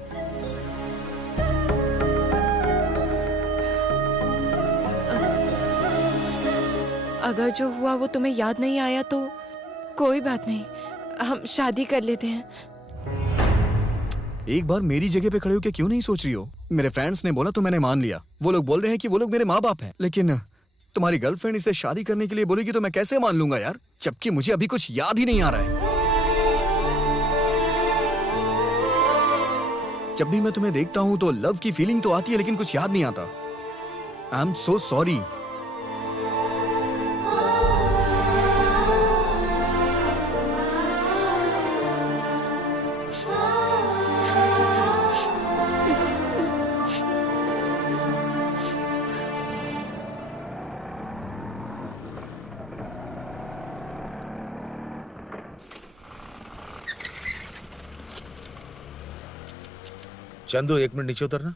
अगर जो हुआ वो तुम्हें याद नहीं आया तो कोई बात नहीं, हम शादी कर लेते हैं। एक बार मेरी जगह पे खड़े होकर क्यों नहीं सोच रही हो? मेरे फ्रेंड्स ने बोला तो मैंने मान लिया। वो लोग बोल रहे हैं कि वो लोग मेरे माँ बाप हैं, लेकिन तुम्हारी गर्लफ्रेंड इसे शादी करने के लिए बोलेगी तो मैं कैसे मान लूंगा यार? जबकि मुझे अभी कुछ याद ही नहीं आ रहा है। जब भी मैं तुम्हें देखता हूँ तो लव की फीलिंग तो आती है, लेकिन कुछ याद नहीं आता। I am so sorry. Chandu 1 minute नीचे उतरना।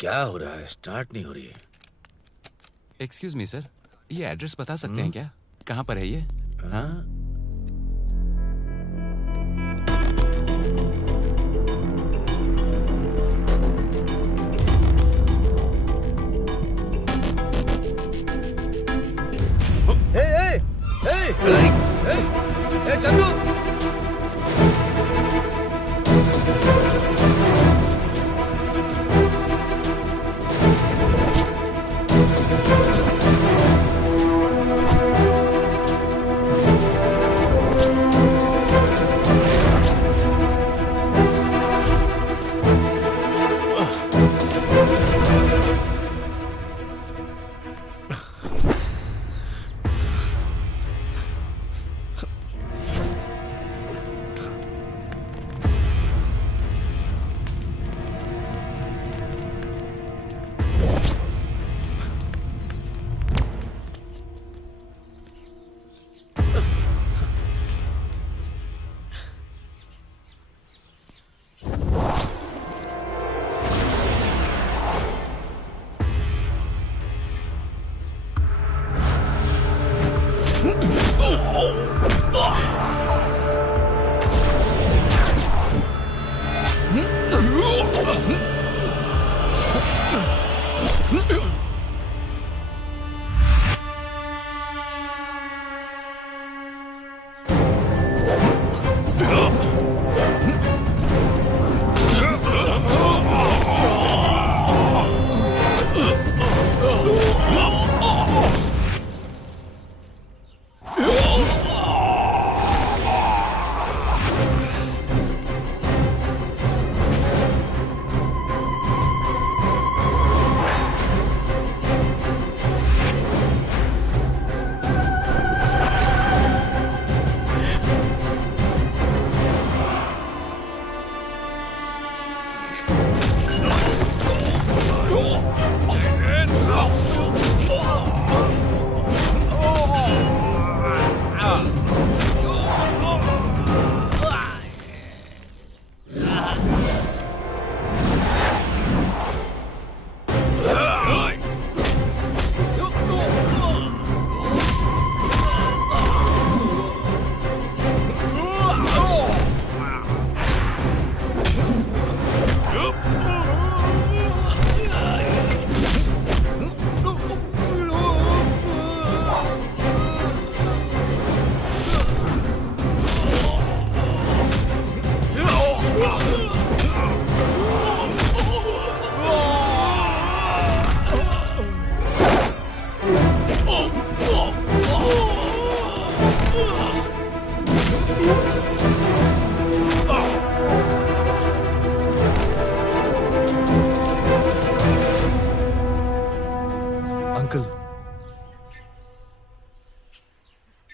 क्या हो रहा है? स्टार्ट नहीं हो रही है। एक्सक्यूज मी सर, ये एड्रेस बता सकते हैं क्या? कहाँ पर है ये? हाँ? चंदू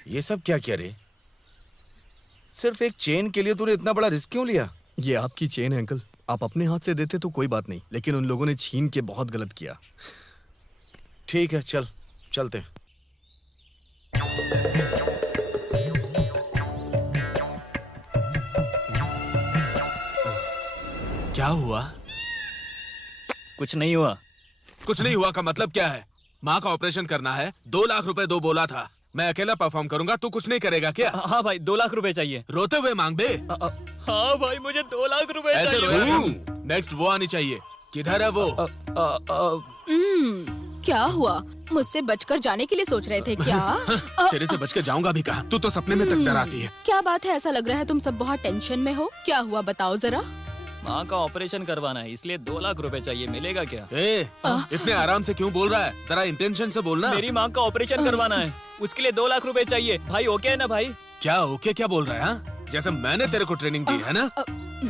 ये सब क्या किया रे? सिर्फ एक चेन के लिए तूने इतना बड़ा रिस्क क्यों लिया? ये आपकी चेन है अंकल, आप अपने हाथ से देते तो कोई बात नहीं, लेकिन उन लोगों ने छीन के बहुत गलत किया। ठीक है, चलते। क्या हुआ? कुछ नहीं हुआ। कुछ नहीं हुआ का मतलब क्या है? माँ का ऑपरेशन करना है, 2 लाख रुपए दो बोला था। मैं अकेला परफॉर्म करूंगा, तू कुछ नहीं करेगा क्या? हाँ भाई, 2 लाख रुपए चाहिए। रोते हुए मांग बे। हाँ भाई, मुझे 2 लाख रुपए ऐसे चाहिए। रोया नहीं। नेक्स्ट वो आनी चाहिए। किधर है वो? क्या हुआ? मुझसे बचकर जाने के लिए सोच रहे थे क्या? तेरे से बच के जाऊंगा भी कहाँ? तू तो सपने में तक डराती है। क्या बात है, ऐसा लग रहा है तुम सब बहुत टेंशन में हो। क्या हुआ बताओ जरा। माँ का ऑपरेशन करवाना है, इसलिए 2 लाख रुपए चाहिए। मिलेगा क्या? इतने आराम से क्यों बोल रहा है? जरा इंटेंशन से बोलना। मेरी माँ का ऑपरेशन करवाना है, उसके लिए 2 लाख रुपए चाहिए। भाई ओके है ना भाई? क्या ओके क्या बोल रहा है? हाँ? जैसे मैंने तेरे को ट्रेनिंग दी है ना?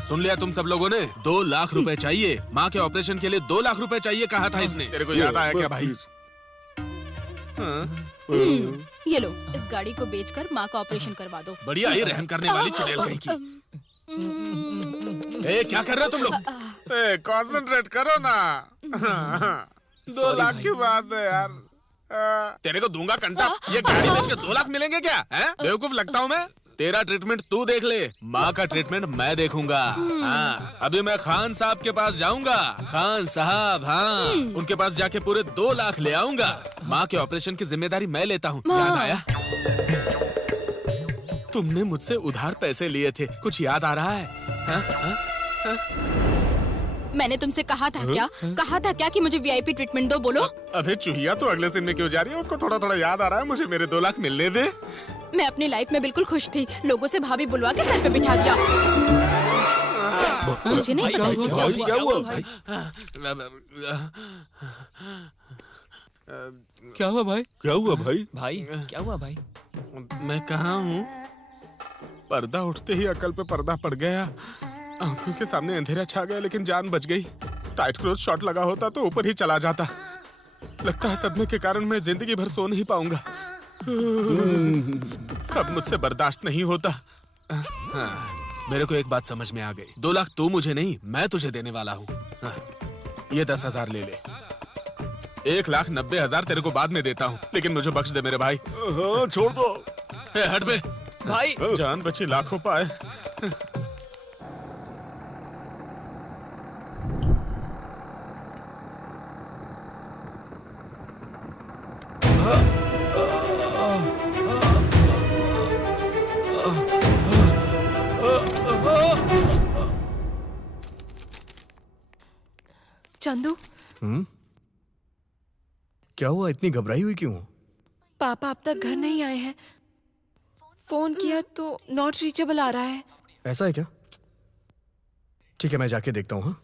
सुन लिया तुम सब लोगों ने? 2 लाख रुपए चाहिए। माँ के ऑपरेशन के लिए 2 लाख रुपए चाहिए कहा था इसने। तेरे को याद आया क्या भाई? ये लो, इस गाड़ी को बेचकर माँ का ऑपरेशन करवा दो। बढ़िया ही रहम करने वाली चुड़ैल कहीं की। क्या कर रहे हो तुम लोग? कंसंट्रेट करो ना। 2 लाख की बात है यार। तेरे को दूंगा कंटा। ये गाड़ी बेच के 2 लाख मिलेंगे क्या? बेवकूफ लगता हूँ मैं? तेरा ट्रीटमेंट तू देख ले, माँ का ट्रीटमेंट मैं देखूंगा। हाँ, अभी मैं खान साहब के पास जाऊंगा। खान साहब, हाँ, उनके पास जाके पूरे 2 लाख ले आऊंगा। माँ के ऑपरेशन की जिम्मेदारी मैं लेता हूँ। याद आया? तुमने मुझसे उधार पैसे लिए थे, कुछ याद आ रहा है? हा? हा? हा? मैंने तुमसे कहा था क्या? कहा था क्या कि मुझे वीआईपी ट्रीटमेंट दो? बोलो। अबे चूहिया तो अगले सीन में क्यों जा रही है? उसको थोड़ा थोड़ा याद आ रहा है। मुझे मेरे 2 लाख मिलने दे। मैं अपनी लाइफ में बिल्कुल खुश थी। लोगों से भाभी बुलवा के सर पे बिठा दिया। मुझे नहीं पता इसे क्या हुआ। क्या हुआ भाई? क्या हुआ भाई? भाई क्या हुआ भाई? मैं कहाँ हूँ? पर्दा उठते ही अकल पे पर्दा पड़ गया। आंखों के सामने अंधेरा छा गया, लेकिन जान बच गई। टाइट क्लोज शॉट लगा होता तो ऊपर ही चला जाता। लगता है सदमे के कारण मैं जिंदगी भर सो नहीं पाऊंगा। अब मुझसे बर्दाश्त नहीं होता। मेरे को एक बात समझ में आ गई। 2 लाख तू मुझे नहीं, मैं तुझे देने वाला हूँ। ये 10,000 ले ले। 1,90,000 तेरे को बाद में देता हूँ, लेकिन मुझे बख्श दे मेरे भाई। छोड़ दो। हट बे भाई। जान बची लाखों पाए। चंदू, क्या हुआ? इतनी घबराई हुई क्यों? पापा अब तक घर नहीं आए हैं। फोन किया तो नॉट रीचेबल आ रहा है। ऐसा है क्या? ठीक है, मैं जाके देखता हूँ।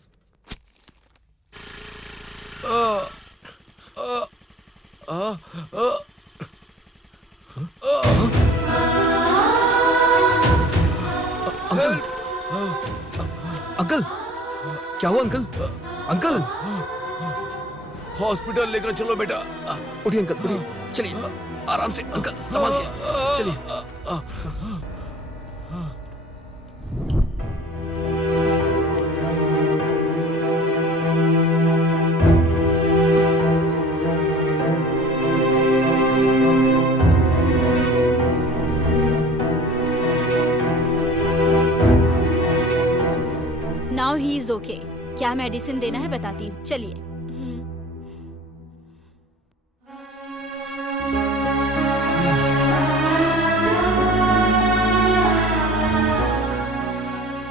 अंकल, अंकल, क्या हुआ अंकल? अंकल, हॉस्पिटल लेकर चलो बेटा। उठिए अंकल, उठिए। चलिए आराम से अंकल, संभाल के चलिए। Now he is okay. क्या मेडिसिन देना है बताती हूँ, चलिए।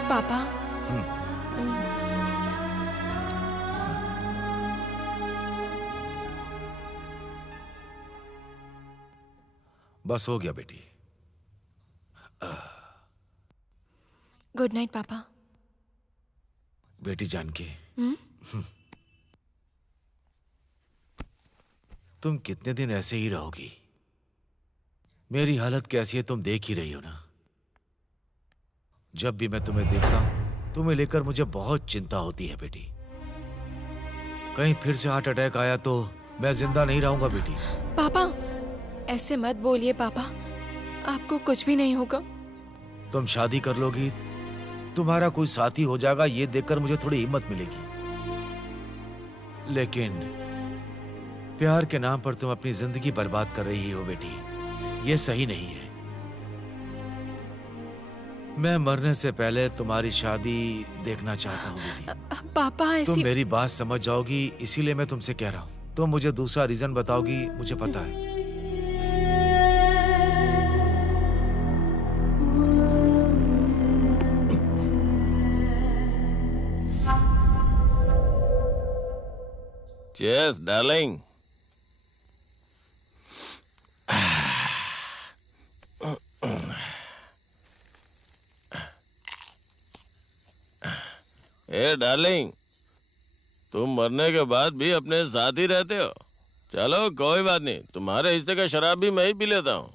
पापा, बस हो गया बेटी। गुड नाइट पापा। बेटी जानकी, तुम कितने दिन ऐसे ही रहोगी? मेरी हालत कैसी है तुम देख ही रही हो ना। जब भी मैं तुम्हें देखता हूं, तुम्हें लेकर मुझे बहुत चिंता होती है बेटी। कहीं फिर से हार्ट अटैक आया तो मैं जिंदा नहीं रहूंगा बेटी। पापा, ऐसे मत बोलिए पापा, आपको कुछ भी नहीं होगा। तुम शादी कर लोगी, तुम्हारा कोई साथी हो जाएगा, ये देखकर मुझे थोड़ी हिम्मत मिलेगी। लेकिन प्यार के नाम पर तुम अपनी जिंदगी बर्बाद कर रही हो बेटी, ये सही नहीं है। मैं मरने से पहले तुम्हारी शादी देखना चाहता हूँ बेटी। पापा ऐसी... तुम मेरी बात समझ जाओगी, इसीलिए मैं तुमसे कह रहा हूँ। तुम मुझे दूसरा रीजन बताओगी, मुझे पता है। Cheers, darling. ए डार्लिंग, तुम मरने के बाद भी अपने साथ ही रहते हो। चलो कोई बात नहीं, तुम्हारे हिस्से का शराब भी मैं ही पी लेता हूँ।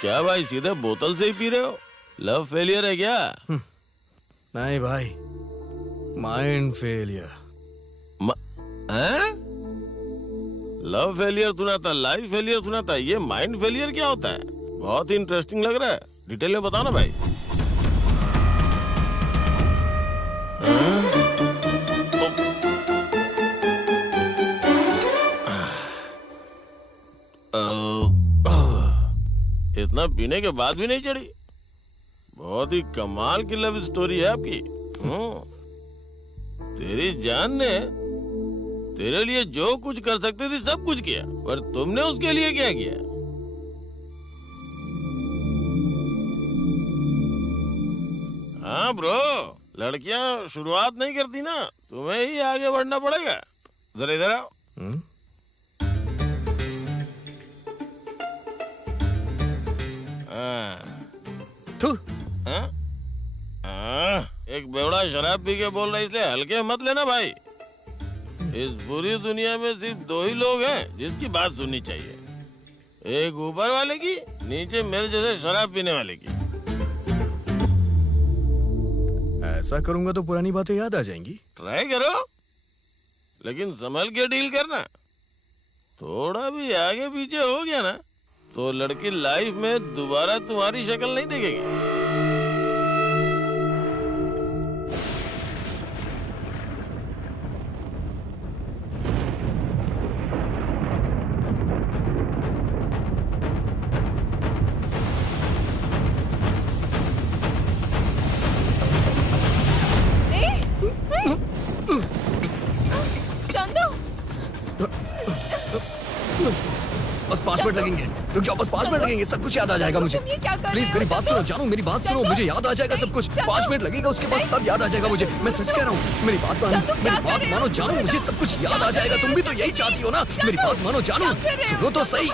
क्या भाई, सीधे बोतल से ही पी रहे हो? लव फेलियर है क्या? नहीं भाई, माइंड फेलियर। लव फेलियर सुना था, लाइफ फेलियर सुना था, ये माइंड फेलियर क्या होता है? बहुत ही इंटरेस्टिंग लग रहा है, डिटेल में बताओ ना भाई। इतना पीने के बाद भी नहीं चढ़ी? बहुत ही कमाल की लव स्टोरी है आपकी। तेरी जान ने तेरे लिए जो कुछ कर सकती थी सब कुछ किया, पर तुमने उसके लिए क्या किया? हाँ ब्रो, लड़कियां शुरुआत नहीं करती ना, तुम्हें ही आगे बढ़ना पड़ेगा। जरा इधर आओ। एक बेवड़ा शराब पी के बोल रहा है, इसलिए हल्के मत लेना भाई। इस पूरी दुनिया में सिर्फ दो ही लोग हैं जिसकी बात सुननी चाहिए, एक ऊपर वाले की, नीचे मेरे जैसे शराब पीने वाले की। ऐसा करूंगा तो पुरानी बातें याद आ जाएंगी। ट्राई करो, लेकिन संभल के डील करना। थोड़ा भी आगे पीछे हो गया ना तो लड़की लाइफ में दोबारा तुम्हारी शक्ल नहीं देखेगी। बस 5 मिनट लगेंगे, रुक जाओ, बस 5 मिनट लगेंगे, सब कुछ याद आ जाएगा मुझे। प्लीज मेरी बात सुनो जानू, मेरी बात सुनो, मुझे याद आ जाएगा सब कुछ। 5 मिनट लगेगा, उसके बाद सब याद आ जाएगा मुझे। मैं सच कह रहा हूँ, मेरी बात मानो, मेरी बात मानो जानू, मुझे सब कुछ याद आ जाएगा। तुम भी तो यही चाहती हो ना? मेरी बात मानो जानू, सुनो तो सही,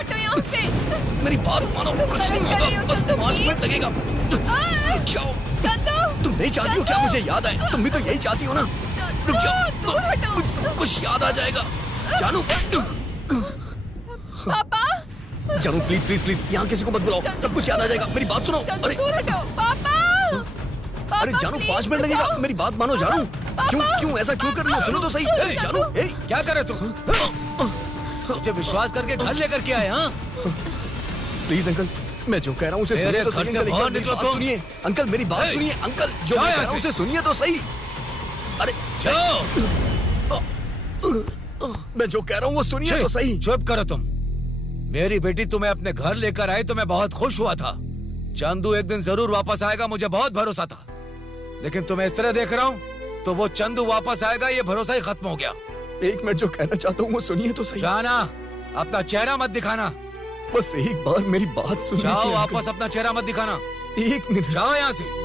मेरी बात मानो, कुछ नहीं होगा, बस 5 मिनट लगेगा। जाओ, तुम नहीं चाहती हो क्या मुझे याद आए? तुम भी तो यही चाहती हो ना? रुक जाओ, सब कुछ याद आ जाएगा जानू। पापा, जानू प्लीज प्लीज प्लीज, यहाँ किसी को मत बुलाओ, सब कुछ याद आ जाएगा। मेरी बात सुनो। अरे दूर हटो पापा। अरे जानू 5 मिनट लगेगा, मेरी बात मानो जानू। क्यों ऐसा क्यों कर रही हो? सुनो तो सही। जानू क्या कर रहे तुम? मुझे विश्वास करके घर लेकर के आए? हाँ प्लीज अंकल, मैं जो कह रहा हूँ उसे सुनिए तो सही। अंकल सुनिए, अंकल मेरी बात सुनिए, अंकल जो मैं कह रहा हूँ उसे सुनिए तो सही। अरे मैं जो कह रहा हूँ वो सुनिए तो सही। चुप करो तुम। मेरी बेटी तुम्हें अपने घर लेकर आई तो मैं बहुत खुश हुआ था। चंदू एक दिन जरूर वापस आएगा, मुझे बहुत भरोसा था, लेकिन तुम्हें इस तरह देख रहा हूँ तो वो चंदू वापस आएगा ये भरोसा ही खत्म हो गया। 1 मिनट, जो कहना चाहता हूँ वो सुनिए तो सही। जाना, अपना चेहरा मत दिखाना। बस एक बार मेरी बात सुनिए। जाओ वापस, अपना चेहरा मत दिखाना। 1 मिनट, जाओ यहाँ से।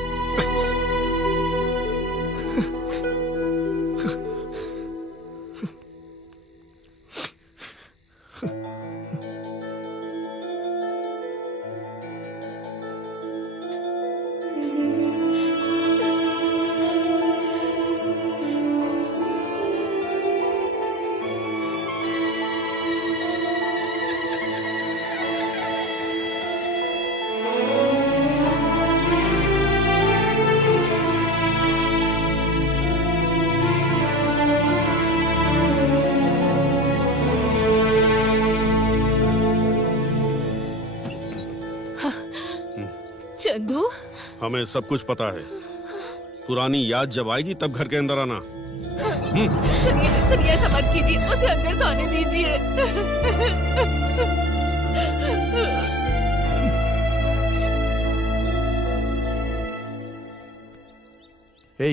चंदू, हमें सब कुछ पता है। पुरानी याद जब आएगी तब घर के अंदर आना। सुनिए ऐसा मत कीजिए, मुझे अंदर तो आने दीजिए।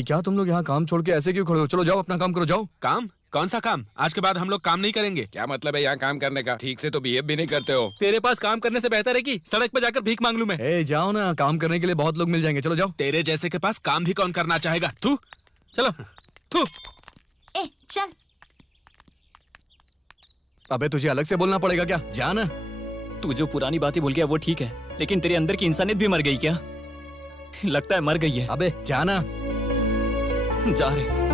क्या तुम लोग यहाँ काम छोड़ के ऐसे क्यों खड़े हो? चलो जाओ, अपना काम करो, जाओ। काम? कौन सा काम? आज के बाद हम लोग काम नहीं करेंगे। क्या मतलब है यहाँ काम करने का? ठीक से तो बिहेव भी नहीं करते हो। तेरे पास काम करने से बेहतर है कि सड़क पे जाकर भीख मांग लूं मैं। जाओ ना, काम करने के लिए बहुत लोग मिल जाएंगे, चलो जाओ। तेरे जैसे के पास काम भी कौन करना चाहेगा? तू चलो। ए चल। अबे तुझे अलग से बोलना पड़ेगा क्या? जा ना। तू जो पुरानी बातें भूल गया वो ठीक है, लेकिन तेरे अंदर की इंसानियत भी मर गई क्या? लगता है मर गई है। अबे जाना। जा रहे।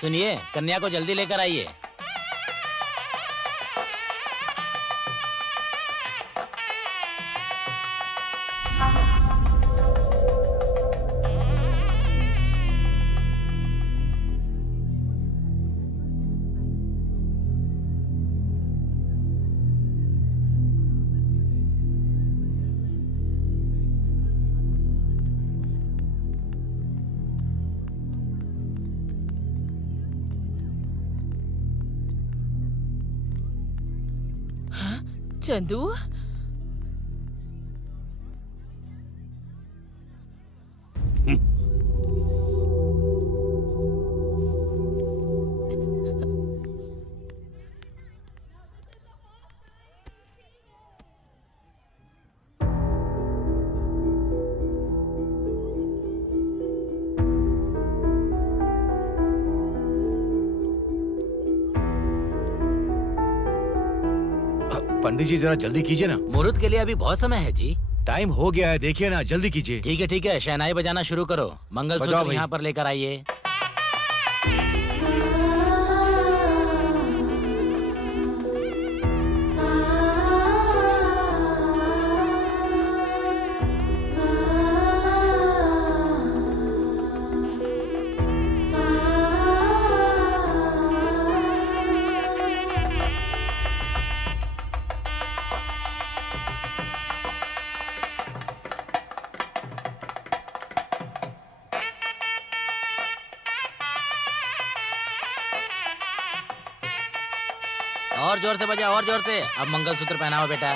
सुनिए, कन्या को जल्दी लेकर आइए। चंदू, पंडित जी जरा जल्दी कीजिए ना। मुहूर्त के लिए अभी बहुत समय है जी। टाइम हो गया है, देखिए ना, जल्दी कीजिए। ठीक है, शहनाई बजाना शुरू करो। मंगलसूत्र यहाँ पर लेकर आइए। और जोर से बजा, और जोर से। अब मंगलसूत्र पहनाओ बेटा।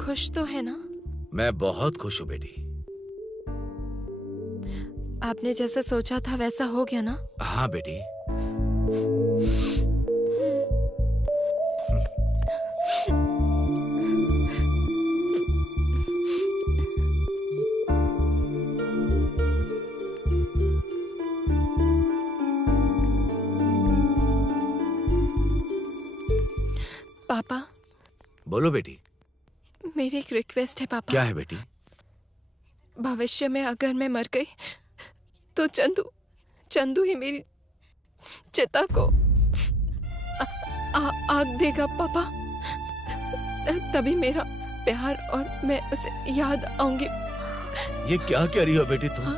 खुश तो है ना? मैं बहुत खुश हूँ बेटी। आपने जैसा सोचा था वैसा हो गया ना? हाँ बेटी। पापा। बोलो बेटी। मेरी एक रिक्वेस्ट है पापा। क्या है बेटी? भविष्य में अगर मैं मर गई तो चंदू ही मेरी चिता को आग देगा पापा। तभी मेरा प्यार और मैं उसे याद आऊंगी। ये क्या कह रही हो बेटी तुम?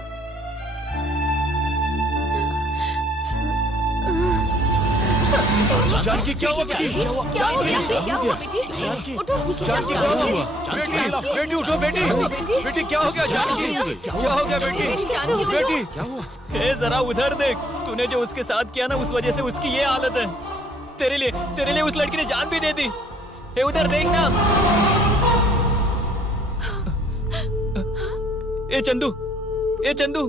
जानकी क्या हुआ बेटी? क्या हो गया? क्या हुआ बेटी? उठो। जानकी क्या हुआ? बेटी उठो बेटी। बेटी क्या हो गया जानकी? क्या हो गया बेटी? बेटी क्या हुआ? हे जरा उधर देख, तूने जो उसके साथ किया ना उस वजह से उसकी ये हालत है। तेरे लिए उस लड़की ने जान भी दे दी। हे उधर देख ना। ए चंदू, चंदू,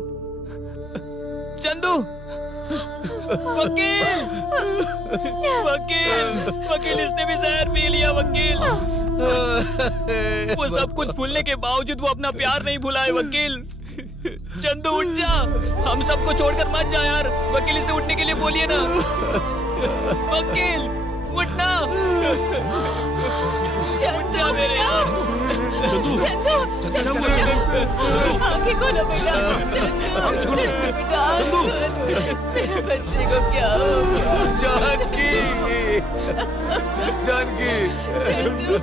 वकील इसने भी जहर पी लिया। वकील, वो सब कुछ भूलने के बावजूद वो अपना प्यार नहीं भूला है। वकील चंदू उठ जा, हम सबको छोड़कर मत जा यार। वकील से उठने के लिए बोलिए ना। वकील उठना, उठ जा मेरे यार। चंदू, आंखें खोलो बेटा। चंदू बेटा, मेरे बच्चे को क्या हो गया? जानकी चंदू,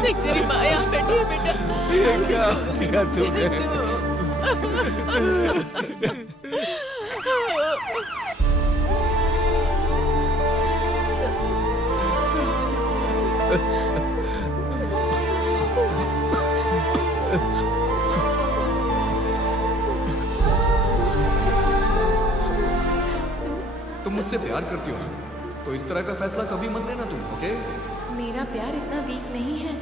देख तेरी माँ यहाँ बैठी है बेटा। ये क्या किया तूने? तुम मुझसे प्यार करती हो तो इस तरह का फैसला कभी मत लेना तुम, ओके? मेरा प्यार इतना वीक नहीं है।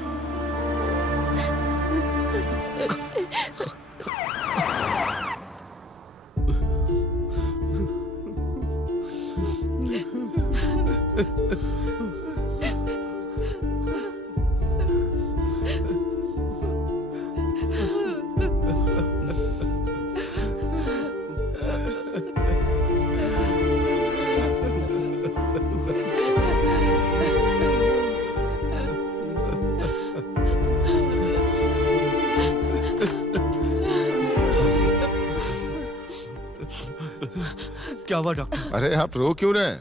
क्या हुआ डॉक्टर? अरे आप रो क्यों रहे हैं?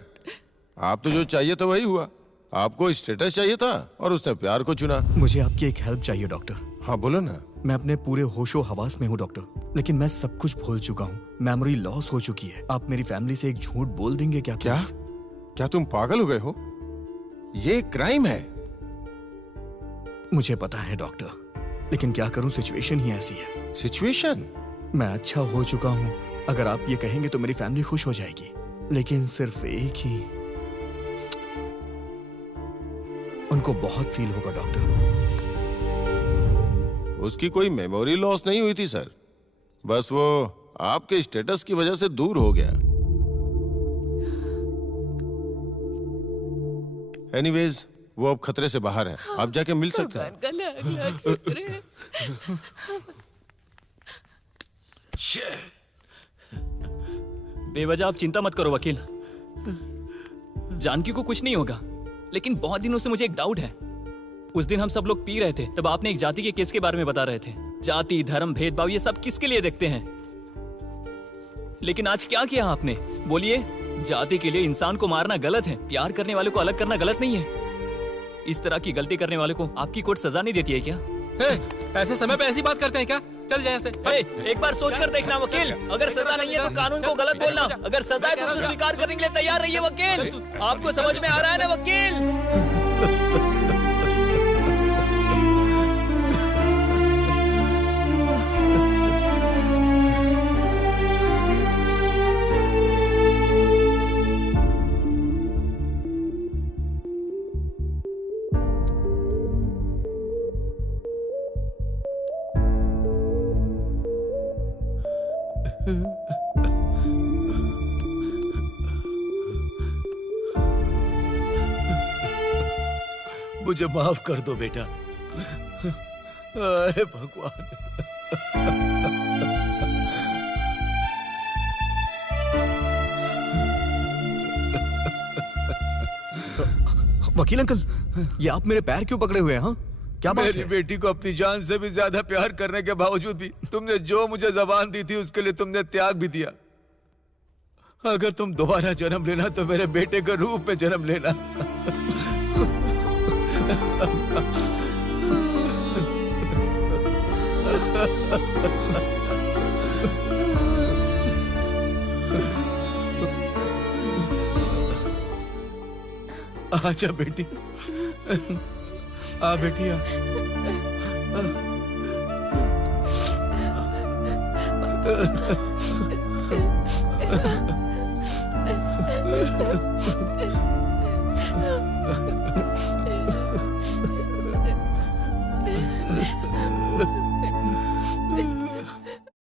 आप तो जो चाहिए था वही हुआ। आपको स्टेटस चाहिए था और उसने प्यार को चुना। मुझे आपकी एक हेल्प चाहिए डॉक्टर। हाँ बोलो ना। मैं अपने पूरे होशो हवास में हूँ डॉक्टर, लेकिन मैं सब कुछ भूल चुका हूँ। मेमोरी लॉस हो चुकी है। आप मेरी फैमिली से एक झूठ बोल देंगे क्या? क्या तुम पागल हो गए हो? ये क्राइम है। मुझे पता है डॉक्टर, लेकिन क्या करूँ, सिचुएशन ही ऐसी है। सिचुएशन? मैं अच्छा हो चुका हूँ। अगर आप ये कहेंगे तो मेरी फैमिली खुश हो जाएगी, लेकिन सिर्फ एक ही, उनको बहुत फील होगा डॉक्टर। उसकी कोई मेमोरी लॉस नहीं हुई थी सर, बस वो आपके स्टेटस की वजह से दूर हो गया। एनीवेज, वो अब खतरे से बाहर है। आप जाके मिल सकते हैं। बेवजह आप चिंता मत करो वकील, जानकी को कुछ नहीं होगा। लेकिन बहुत दिनों से मुझे एक डाउट है। उस दिन हम सब लोग पी रहे थे, तब आपने एक जाति के केस के बारे में बता रहे थे। जाति, धर्म, भेदभाव ये सब किसके लिए देखते हैं? लेकिन आज क्या किया आपने? बोलिए। जाति के लिए इंसान को मारना गलत है, प्यार करने वाले को अलग करना गलत नहीं है। इस तरह की गलती करने वाले को आपकी कोर्ट सजा नहीं देती है क्या? ऐसे समय पे ऐसी बात करते हैं क्या? चल जाए ऐसे। एक बार सोच कर देखना वकील, अगर सजा नहीं है तो कानून को गलत बोलना, अगर सजा है तो उसे स्वीकार करने के लिए तैयार रहिए वकील। आपको समझ में आ रहा है ना वकील? मुझे माफ कर दो बेटा। हे भगवान। वकील अंकल, ये आप मेरे पैर क्यों पकड़े हुए हैं? हाँ, क्या बात मेरी है? बेटी को अपनी जान से भी ज्यादा प्यार करने के बावजूद भी तुमने जो मुझे जबान दी थी उसके लिए तुमने त्याग भी दिया। अगर तुम दोबारा जन्म लेना तो मेरे बेटे के रूप में जन्म लेना। आजा बेटी, आ बेटी आ।